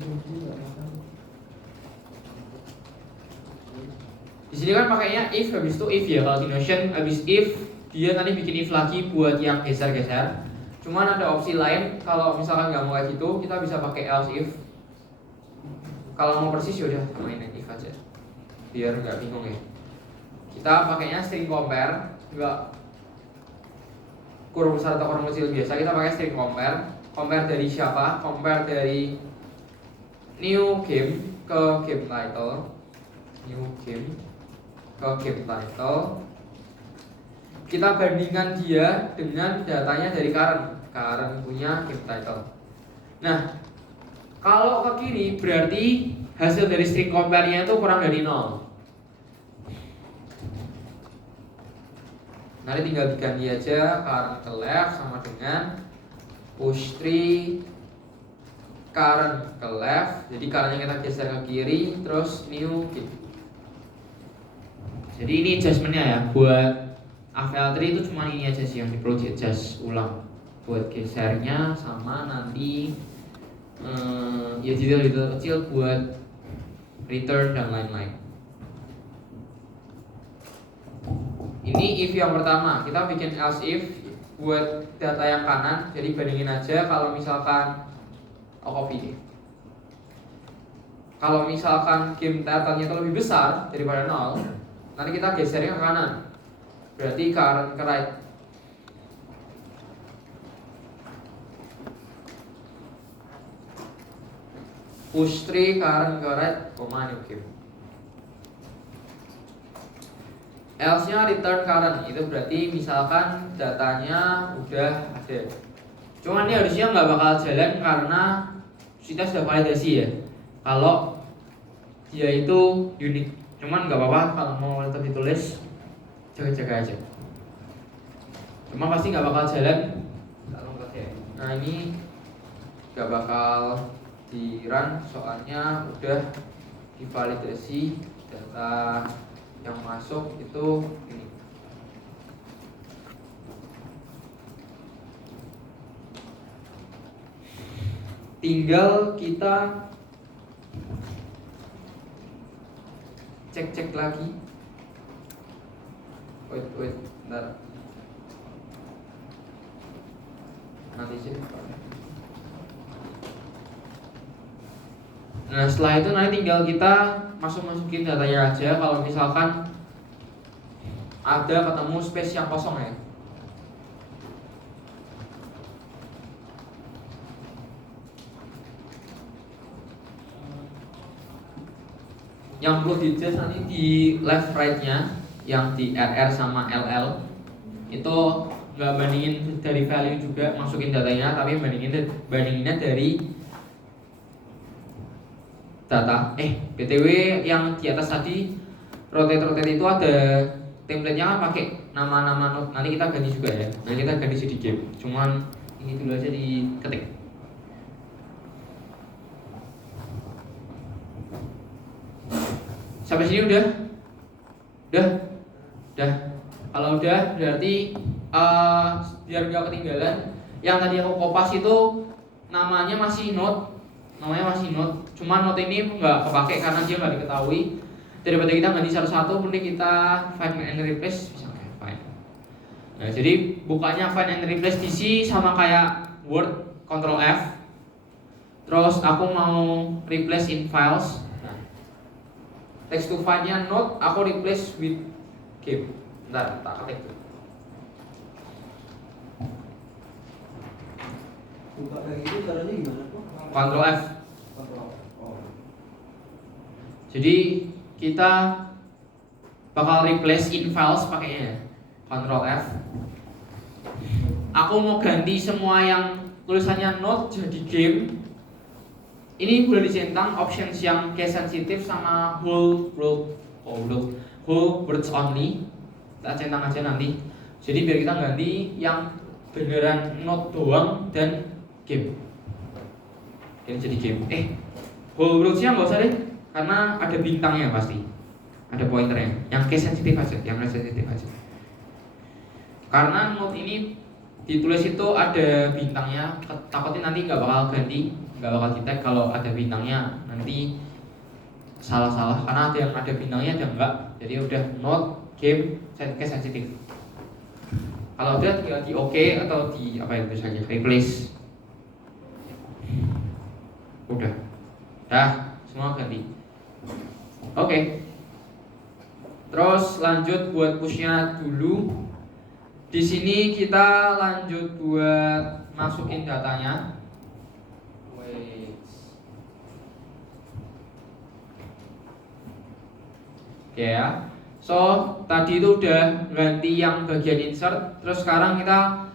Di sini kan pakainya if habis itu if ya, kalau di Notion habis if dia nanti bikin if lagi buat yang geser-geser. Cuman ada opsi lain, kalau misalkan nggak mau kayak gitu kita bisa pakai else if. Kalau mau persis ya udah samain if aja biar nggak bingung ya. Kita pakainya string compare, nggak kurung besar atau kurung kecil biasa, kita pakai string compare. Compare dari siapa? Compare dari new game ke game title, new game ke game title. Kita bandingkan dia dengan datanya dari current punya game title. Nah, kalau ke kiri berarti hasil dari string compare-nya itu kurang dari 0. Nanti tinggal diganti aja current ke left sama dengan push 3 current ke left. Jadi currentnya kita geser ke kiri, terus new game. Jadi ini adjustmentnya ya, buat AVL3 itu cuma ini aja sih yang perlu di adjust ulang buat gesernya, sama nanti ya detail-detail kecil buat return dan lain-lain. Ini if yang pertama, kita bikin else if buat data yang kanan. Jadi bandingin aja kalau misalkan copy deh. Kalau misalkan game title-nya itu lebih besar daripada 0, nanti kita gesernya ke kanan. Berarti current ke right. Push 3 current ke right, new game. Else-nya return current, itu berarti misalkan datanya udah ada. Cuman ini harusnya nggak bakal jalan karena kita sudah validasi ya. Kalau dia itu unik, cuman nggak apa-apa kalau mau tetap ditulis, jaga-jaga aja. Cuma pasti nggak bakal jalan. Nah ini nggak bakal di run soalnya udah divalidasi data yang masuk itu ini. Tinggal kita cek lagi. Wait, bentar. Nanti sih. Nah setelah itu nanti tinggal kita masukin datanya aja. Kalau misalkan ada ketemu space yang kosong ya. Yang perlu di adjust nanti di left right-nya, yang di RR sama LL itu nggak bandingin dari value juga masukin datanya, tapi bandinginnya dari data. BTW yang di atas tadi rotate itu ada template-nya kan pakai nama-nama node. Nanti kita ganti juga ya. Nanti kita ganti di game. Cuman ini dulu aja diketik. Sampai sini udah. Kalau udah berarti biar nggak ketinggalan, yang tadi aku kopas itu namanya masih node. Cuman node ini nggak kepake karena dia nggak diketahui. Daripada kita ganti satu-satu, mending kita find and replace bisa kayak find. Nah, jadi bukanya find and replace DC sama kayak Word, Ctrl F. Terus aku mau replace in files. Nah, text to find-nya node, aku replace with game. Bentar, tak ketik tuh. Buka kayak gitu caranya gimana tuh? Ctrl F. Oh. Jadi kita bakal replace in files pakainya Ctrl F. Aku mau ganti semua yang tulisannya node jadi game. Ini boleh dicentang options yang case sensitive sama whole words only. Kita centang aja nanti. Jadi biar kita ganti yang beneran node doang dan game. Ini jadi game. Whole words-nya nggak usah deh, karena ada bintangnya pasti, ada pointernya. Yang case sensitive aja, Karena node ini ditulis itu ada bintangnya, takutnya nanti nggak bakal ganti, nggak bakal di tag kalau ada bintangnya, nanti salah-salah karena ada yang ada bintangnya ada enggak. Jadi udah note game case sensitif. Kalau udah tinggal di OK atau di apa itu saja, replace. Udah, semua ganti. Oke. Terus lanjut buat pushnya dulu. Di sini kita lanjut buat masukin datanya. Oke ya. So, tadi itu udah ganti yang bagian insert. Terus sekarang kita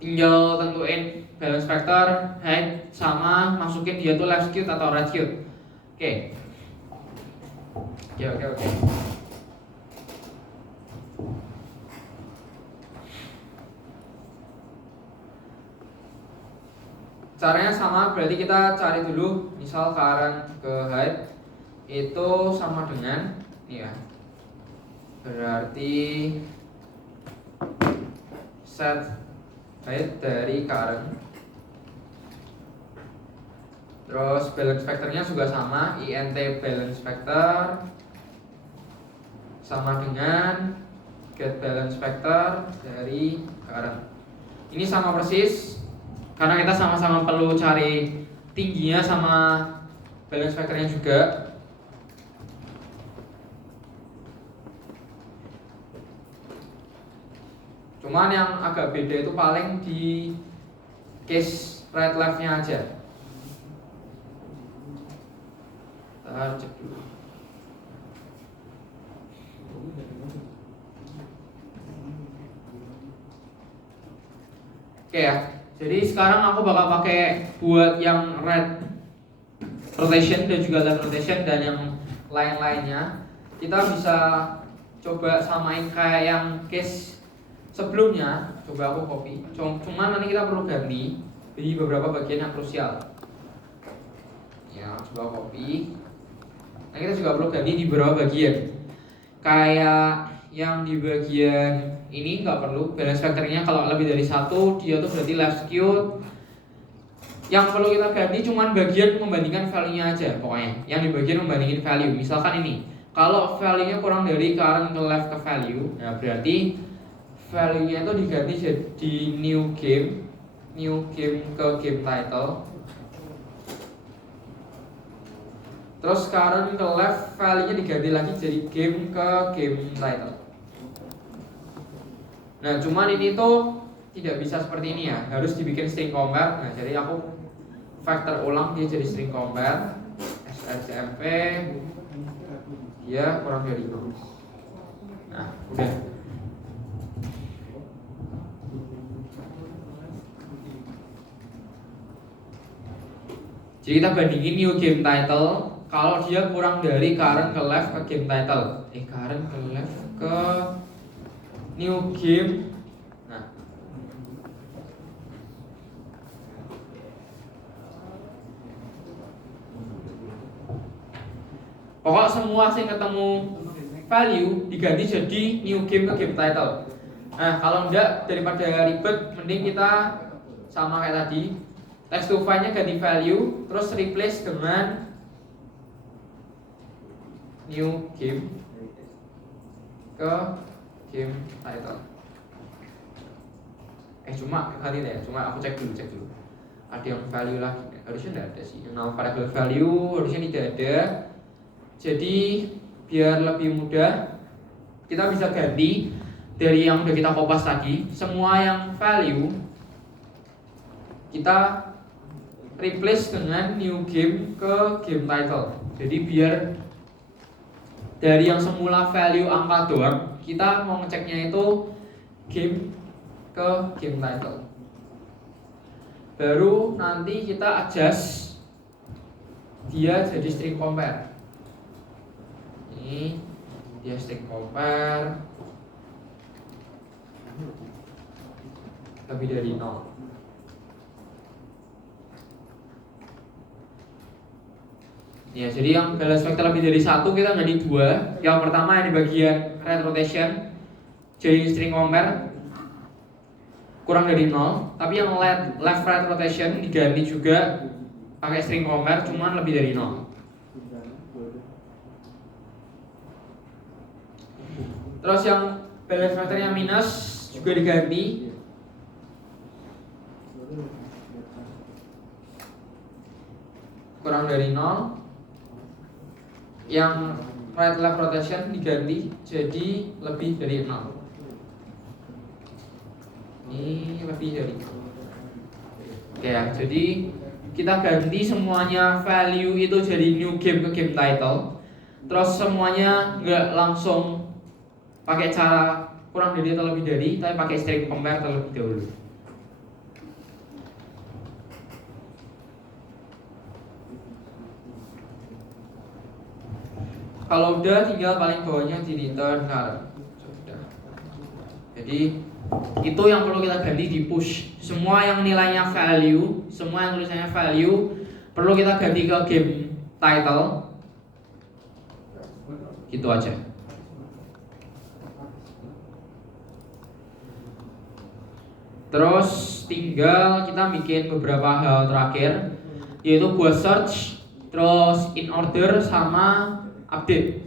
tinggal tentuin balance factor, height, sama masukin dia tuh left skewed atau right skewed. Oke. Caranya sama, berarti kita cari dulu misal current ke height itu sama dengan ini ya. Berarti set height dari current. Terus balance factornya juga sama, int balance factor sama dengan get balance factor dari current. Ini sama persis karena kita sama-sama perlu cari tingginya sama balance factornya juga. Cuman yang agak beda itu paling di case right left-nya aja. Kita cek dulu. Oke ya. Jadi sekarang aku bakal pakai buat yang right rotation dan juga left rotation dan yang lain-lainnya. Kita bisa coba samain kayak yang case sebelumnya. Coba aku copy. Cuman nanti kita perlu ganti di beberapa bagian yang krusial. Ya, coba copy. Nah, kita juga perlu ganti di beberapa bagian. Kayak yang di bagian ini nggak perlu, balance factornya kalau lebih dari 1 dia tuh berarti left skewed. Yang perlu kita ganti cuman bagian membandingkan value-nya aja pokoknya. Yang di bagian membandingin value. Misalkan ini, kalau value-nya kurang dari current ke left ke value, nah berarti value-nya itu diganti jadi new game ke game title. Terus current ke left, value-nya diganti lagi jadi game ke game title. Nah, cuman ini tuh tidak bisa seperti ini ya, harus dibikin string compare. Nah, jadi aku factor ulang dia jadi string compare srcmp dia kurang dari itu. Nah, udah. Jadi kita bandingin new game title. Kalau dia kurang dari current ke left ke game title, current ke left ke new game. Nah, pokok semua sih ketemu value diganti jadi new game ke game title. Nah, kalau enggak daripada ribet, mending kita sama kayak tadi, text to file-nya ganti value, terus replace dengan new game ke game title. Cuma kali deh, cuma aku cek dulu. Ada yang value lagi? Harusnya tidak ada sih. Yang nama variable value harusnya tidak ada. Jadi biar lebih mudah, kita bisa ganti dari yang udah kita kopas tadi. Semua yang value kita replace dengan new game ke game title. Jadi biar dari yang semula value angka doang, kita mau ngeceknya itu game ke game title. Baru nanti kita adjust dia jadi string compare. Ini dia string compare lebih dari 0. Ya, jadi yang balance factor lebih dari 1 kita ganti 2. Yang pertama yang di bagian right rotation jadi string compare. kurang dari 0, tapi yang left right rotation diganti juga pakai string compare cuman lebih dari 0. Terus yang balance factornya minus juga diganti kurang dari 0. Yang right left rotation diganti jadi lebih dari 0. Ini lebih dari 0. Oke ya, jadi kita ganti semuanya value itu jadi new game ke game title. Terus semuanya nggak langsung pakai cara kurang dari atau lebih dari, tapi pakai string compare terlebih dahulu. Kalau udah tinggal paling bawahnya di return current. Sudah. Jadi itu yang perlu kita ganti di push. Semua yang nilainya value, semua yang tulisannya value perlu kita ganti ke game title. Gitu aja. Terus tinggal kita bikin beberapa hal terakhir, yaitu buat search, terus in order sama update.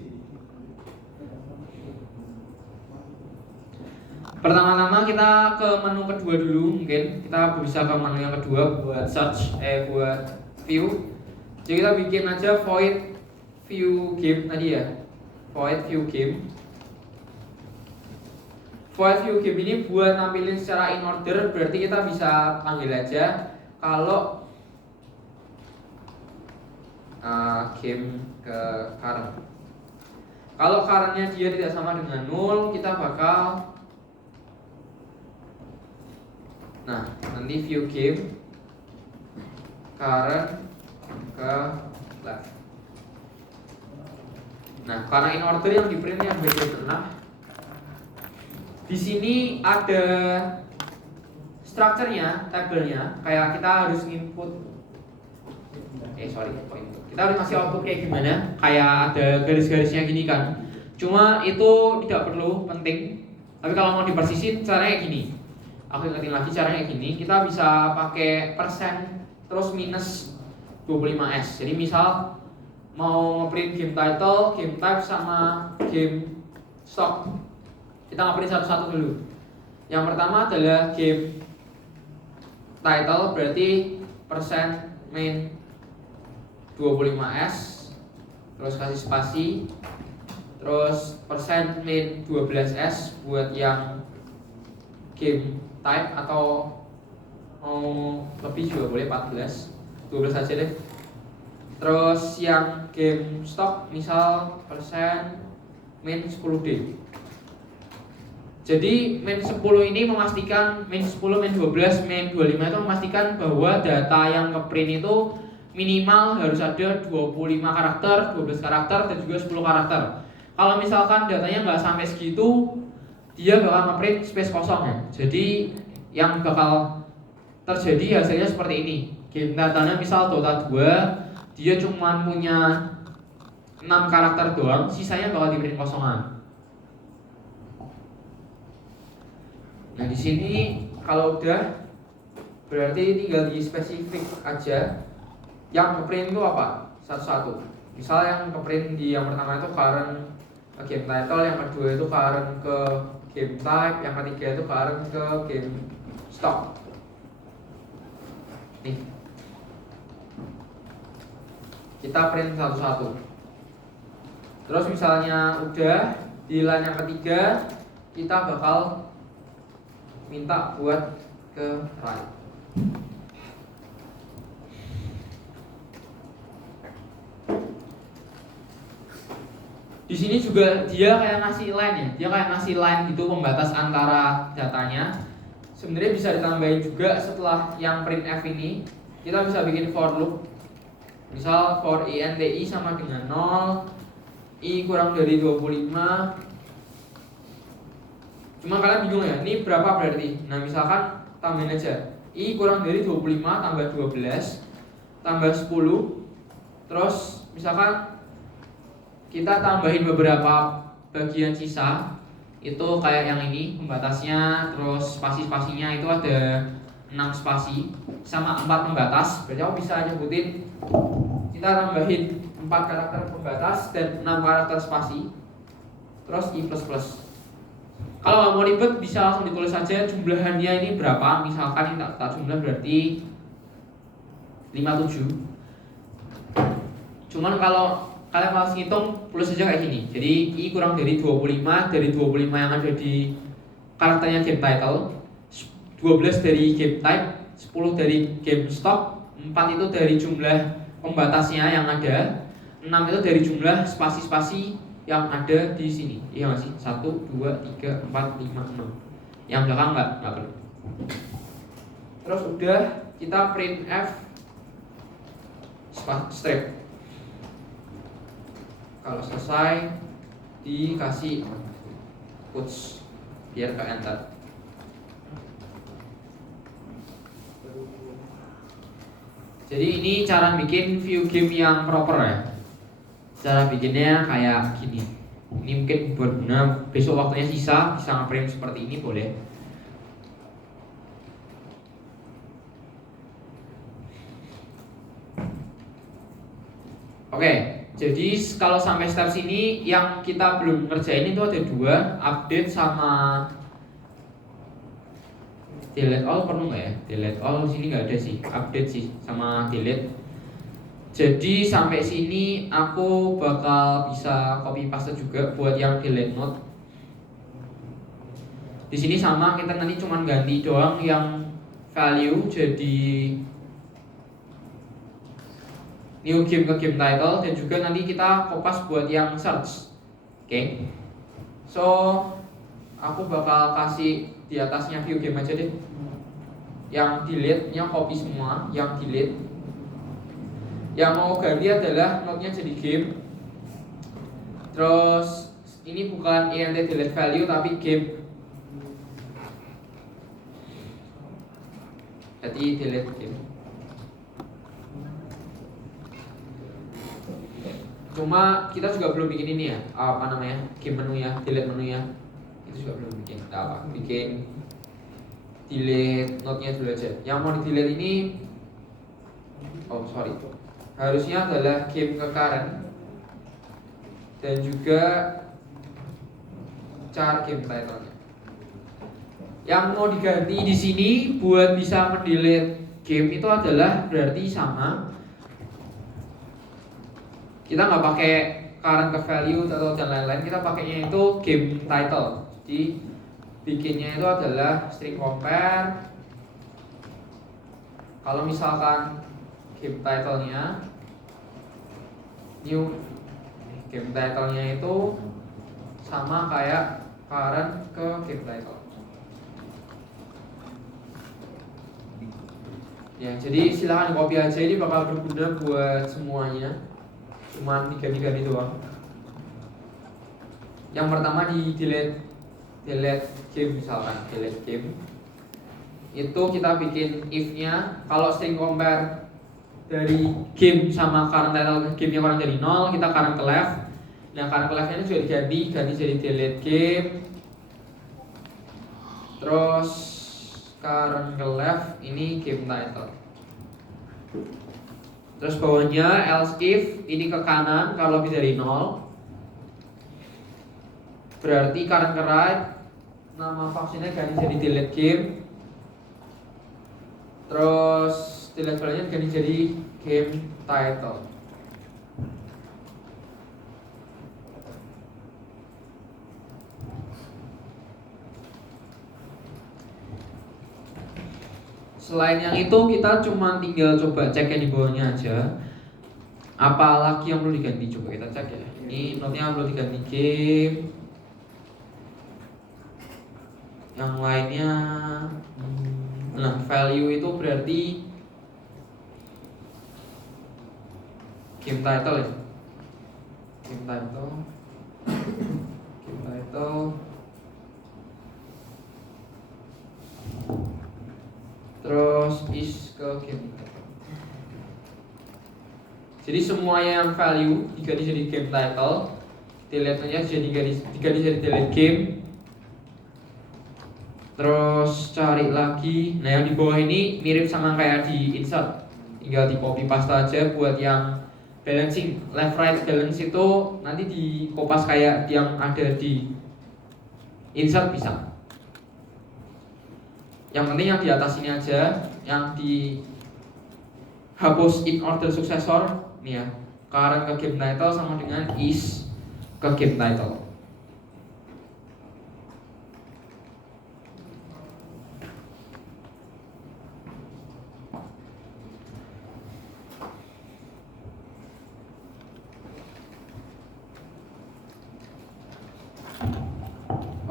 Pertama-tama kita ke menu kedua dulu, mungkin kita bisa ke menu yang kedua buat search, buat view. Jadi kita bikin aja void view game tadi ya, void view game. Void view game ini buat nampilin secara in order, berarti kita bisa panggil aja kalau game ke current. Kalau currentnya dia tidak sama dengan 0, kita bakal nanti view game current ke left. Nah, karena in order yang di print yang beda pernah. Di sini ada strukturnya, tabelnya, kayak kita harus input. Kita harus kasih output kayak gimana? Kayak ada garis-garisnya gini kan. Cuma itu tidak perlu, penting. Tapi kalau mau dipersisin caranya gini. Aku ingetin lagi caranya gini. Kita bisa pakai persen terus minus 25s. Jadi misal mau ngeprint game title, game type sama game stock. Kita ngeprint satu-satu dulu. Yang pertama adalah game title, berarti persen main 25s, terus kasih spasi, terus persen main 12s buat yang game type, atau mau lebih juga boleh 14, 12 aja deh. Terus yang game stock misal persen main 10d. Jadi main 10 ini memastikan, main 10, main 12, main 25 itu memastikan bahwa data yang ngeprint itu minimal harus ada 25 karakter, 12 karakter, dan juga 10 karakter. Kalau misalkan datanya nggak sampai segitu, dia bakal ngeprint space kosong ya. Jadi yang bakal terjadi hasilnya seperti ini. Game datanya misal Dota 2, dia cuma punya 6 karakter doang, sisanya bakal di print kosongan. Nah di sini kalau udah berarti tinggal di spesifik aja. Yang ngeprint itu apa? Satu-satu. Misal yang ngeprint di yang pertama itu current ke game title, yang kedua itu current ke game type, yang ketiga itu current ke game stock. Nih, kita print satu-satu. Terus misalnya udah di line yang ketiga, kita bakal minta buat ke right. Di sini juga dia kayak ngasih line ya, dia kayak ngasih line gitu pembatas antara datanya. Sebenarnya bisa ditambahin juga setelah yang printf ini. Kita bisa bikin for loop. Misal for i sama dengan 0, i kurang dari 25. Cuma kalian bingung ya, ini berapa berarti? Nah misalkan tambahin aja, i kurang dari 25 tambah 12 tambah 10. Terus misalkan kita tambahin beberapa bagian sisa, itu kayak yang ini pembatasnya, terus spasi-spasinya itu ada 6 spasi sama 4 pembatas. Berarti aku bisa nyebutin kita tambahin 4 karakter pembatas dan 6 karakter spasi. Terus i++. Kalau nggak mau ribet bisa langsung ditulis saja jumlahannya ini berapa. Misalkan ini tak jumlah berarti 57. Cuman kalau kalian malas ngitung, tulis saja kayak gini. Jadi I kurang dari 25, dari 25 yang ada di karakternya game title, 12 dari game type, 10 dari game stock, 4 itu dari jumlah pembatasnya yang ada, 6 itu dari jumlah spasi-spasi yang ada di sini. Iya masih 1, 2, 3, 4, 5, 6. Yang belakang enggak perlu. Terus udah kita printf strip. Kalau selesai dikasih quotes biar ke enter. Jadi ini cara bikin view game yang proper ya. Cara bikinnya kayak gini. Ini mungkin berguna besok waktunya bisa nge-frame seperti ini boleh. Oke. Jadi kalau sampai step sini yang kita belum ngerjain itu ada 2, update sama delete all. Perlu nggak ya? Delete all sini nggak ada sih, update sih sama delete. Jadi sampai sini aku bakal bisa copy paste juga buat yang delete node. Di sini sama, kita nanti cuman ganti doang yang value jadi new game ke game title, dan juga nanti kita kopas buat yang search. Oke. So aku bakal kasih di atasnya view game aja deh. Yang delete-nya copy semua, yang delete. Yang mau ganti adalah node-nya jadi game. Terus ini bukan int delete value tapi game. Jadi delete game. Cuma kita juga belum bikin ini ya, apa namanya, game menu ya, delete menu ya, itu juga belum bikin. Nggak apa, bikin delete node-nya dulu aja. Yang mau di delete ini, harusnya adalah game ke current dan juga char game title-nya. Yang mau diganti di sini buat bisa mendelete game itu adalah berarti sama. Kita nggak pakai current ke value atau dan lain-lain, kita pakainya itu game title. Jadi bikinnya itu adalah string compare. Kalau misalkan game title-nya new, game title-nya itu sama kayak current ke game title. Ya, jadi silahkan copy aja, ini bakal berguna buat semuanya. Cuman diganti-ganti doang. Yang pertama di delete game, misalkan delete game itu kita bikin if-nya kalau string compare dari game sama current title game-nya kurang dari 0, kita current ke left. Nah current ke left-nya juga ganti jadi delete game. Terus current ke left ini game title. Terus bawahnya else if ini ke kanan kalau lebih dari 0. Berarti current ke right, nama fungsinya ganti jadi delete game. Terus delete value-nya ganti jadi game title. Selain yang itu kita cuma tinggal coba cek yang di bawahnya aja. Apalagi yang perlu diganti, coba kita cek ya. Ini notenya perlu diganti game. Yang lainnya nah value itu berarti game title ya. Game title terus is ke game. Jadi semua yang value diganti jadi game title, delete-nya diganti jadi delete game, Terus cari lagi. Nah yang di bawah ini mirip sama kayak di insert, tinggal di copy paste aja. Buat yang balancing left right balance itu nanti di kopas kayak yang ada di insert bisa. Yang penting yang di atas ini aja, yang di hapus in order successor nih ya, current ke game title sama dengan is ke game title.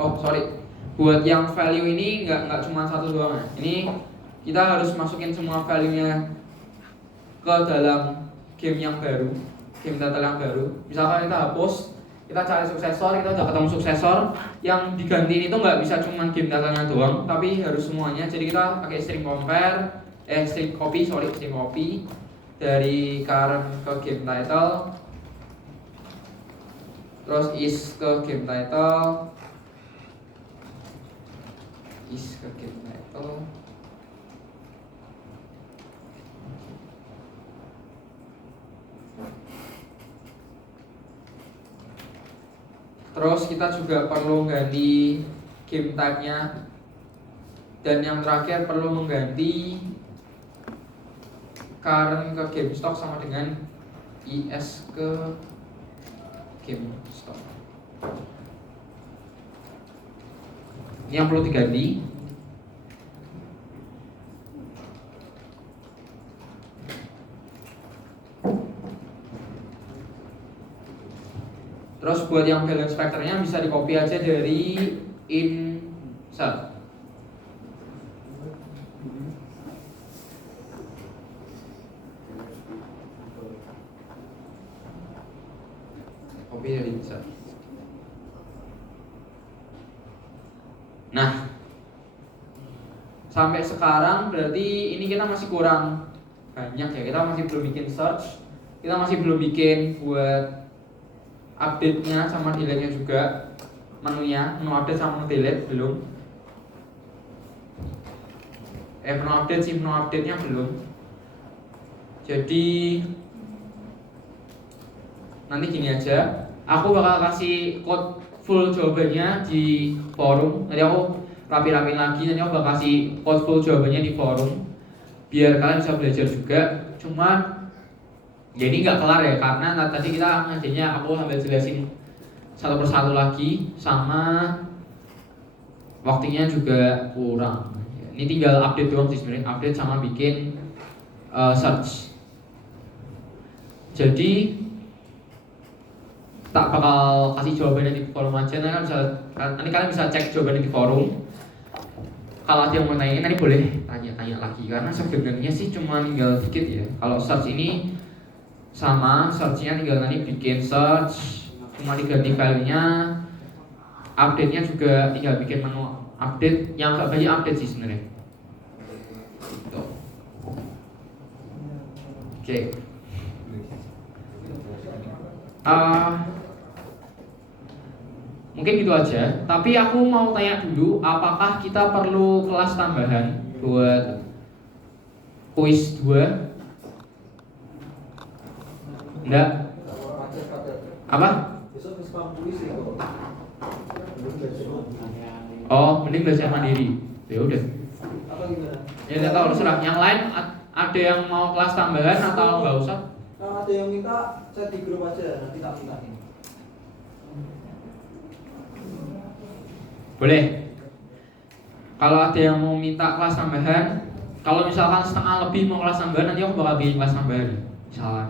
Oh sorry, buat yang value ini nggak cuma satu doang ya. Ini kita harus masukin semua value-nya ke dalam game yang baru, game title yang baru. Misalkan kita hapus, kita cari suksesor, kita udah ketemu suksesor, yang digantiin itu nggak bisa cuma game title-nya doang, tapi harus semuanya. Jadi kita pakai string compare, string copy dari current ke game title, terus is ke game title, is ke game title. Terus kita juga perlu ganti game type-nya. Dan yang terakhir perlu mengganti current ke game stock sama dengan is ke game stock. Ini yang perlu diganti. Terus buat yang balance factor-nya bisa di copy aja dari insert. Copy dari insert. Nah, sampai sekarang berarti ini kita masih kurang banyak ya. Kita masih belum bikin search, kita masih belum bikin buat update-nya sama delete-nya juga, menu update sama menu delete belum. Menu update sih, menu update-nya belum. Jadi nanti gini aja, aku bakal kasih code full jawabannya di forum. Nanti aku rapi-rapin lagi, nanti aku bakal kasih code full jawabannya di forum biar kalian bisa belajar juga. Cuman ya ini nggak kelar ya, karena tadi kita ngajanya aku sambil jelasin satu persatu lagi, sama waktunya juga kurang. Ini tinggal update doang sih sebenarnya, update sama bikin search. Jadi tak bakal kasih jawabannya di forum aja, nanti kalian bisa cek jawabannya di forum. Kalau ada yang mau nanya nanti boleh tanya-tanya lagi, karena sebenarnya sih cuma tinggal dikit ya. Kalau search ini sama, search-nya tinggal nanti bikin search, cuma diganti value-nya. Update-nya juga tinggal bikin menu update, yang gak banyak update sih sebenarnya. Oke. Mungkin gitu aja. Tapi aku mau tanya dulu, apakah kita perlu kelas tambahan buat kuis 2? Enggak. Apa? Oh, mending belajar mandiri. Ya udah. Ya nggak tahu, terserah. Yang lain ada yang mau kelas tambahan atau nggak usah? Kalau ada yang minta, chat di grup aja, nanti tak mintain. Boleh. Kalau ada yang mau minta kelas tambahan, kalau misalkan setengah lebih mau kelas tambahan, nanti aku bakal bikin kelas tambahan, misalkan.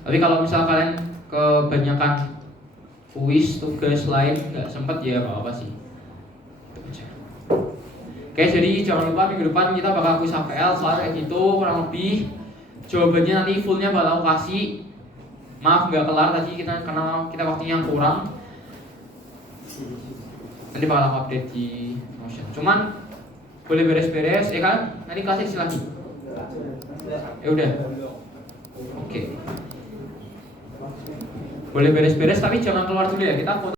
Tapi kalau misal kalian kebanyakan kuis, tugas lain nggak sempet ya nggak apa sih. Oke, jadi jangan lupa minggu depan kita bakal kuis HPL, soalnya kayak gitu kurang lebih. Jawabannya nanti fullnya bakal aku kasih. Maaf nggak kelar tadi karena kita waktunya kurang. Nanti bakal aku update di Notion. Cuman boleh beres-beres ya kan? Nanti kelasnya isi lagi. Ya udah. Oke. Boleh beres-beres tapi jangan keluar dulu ya, kita foto.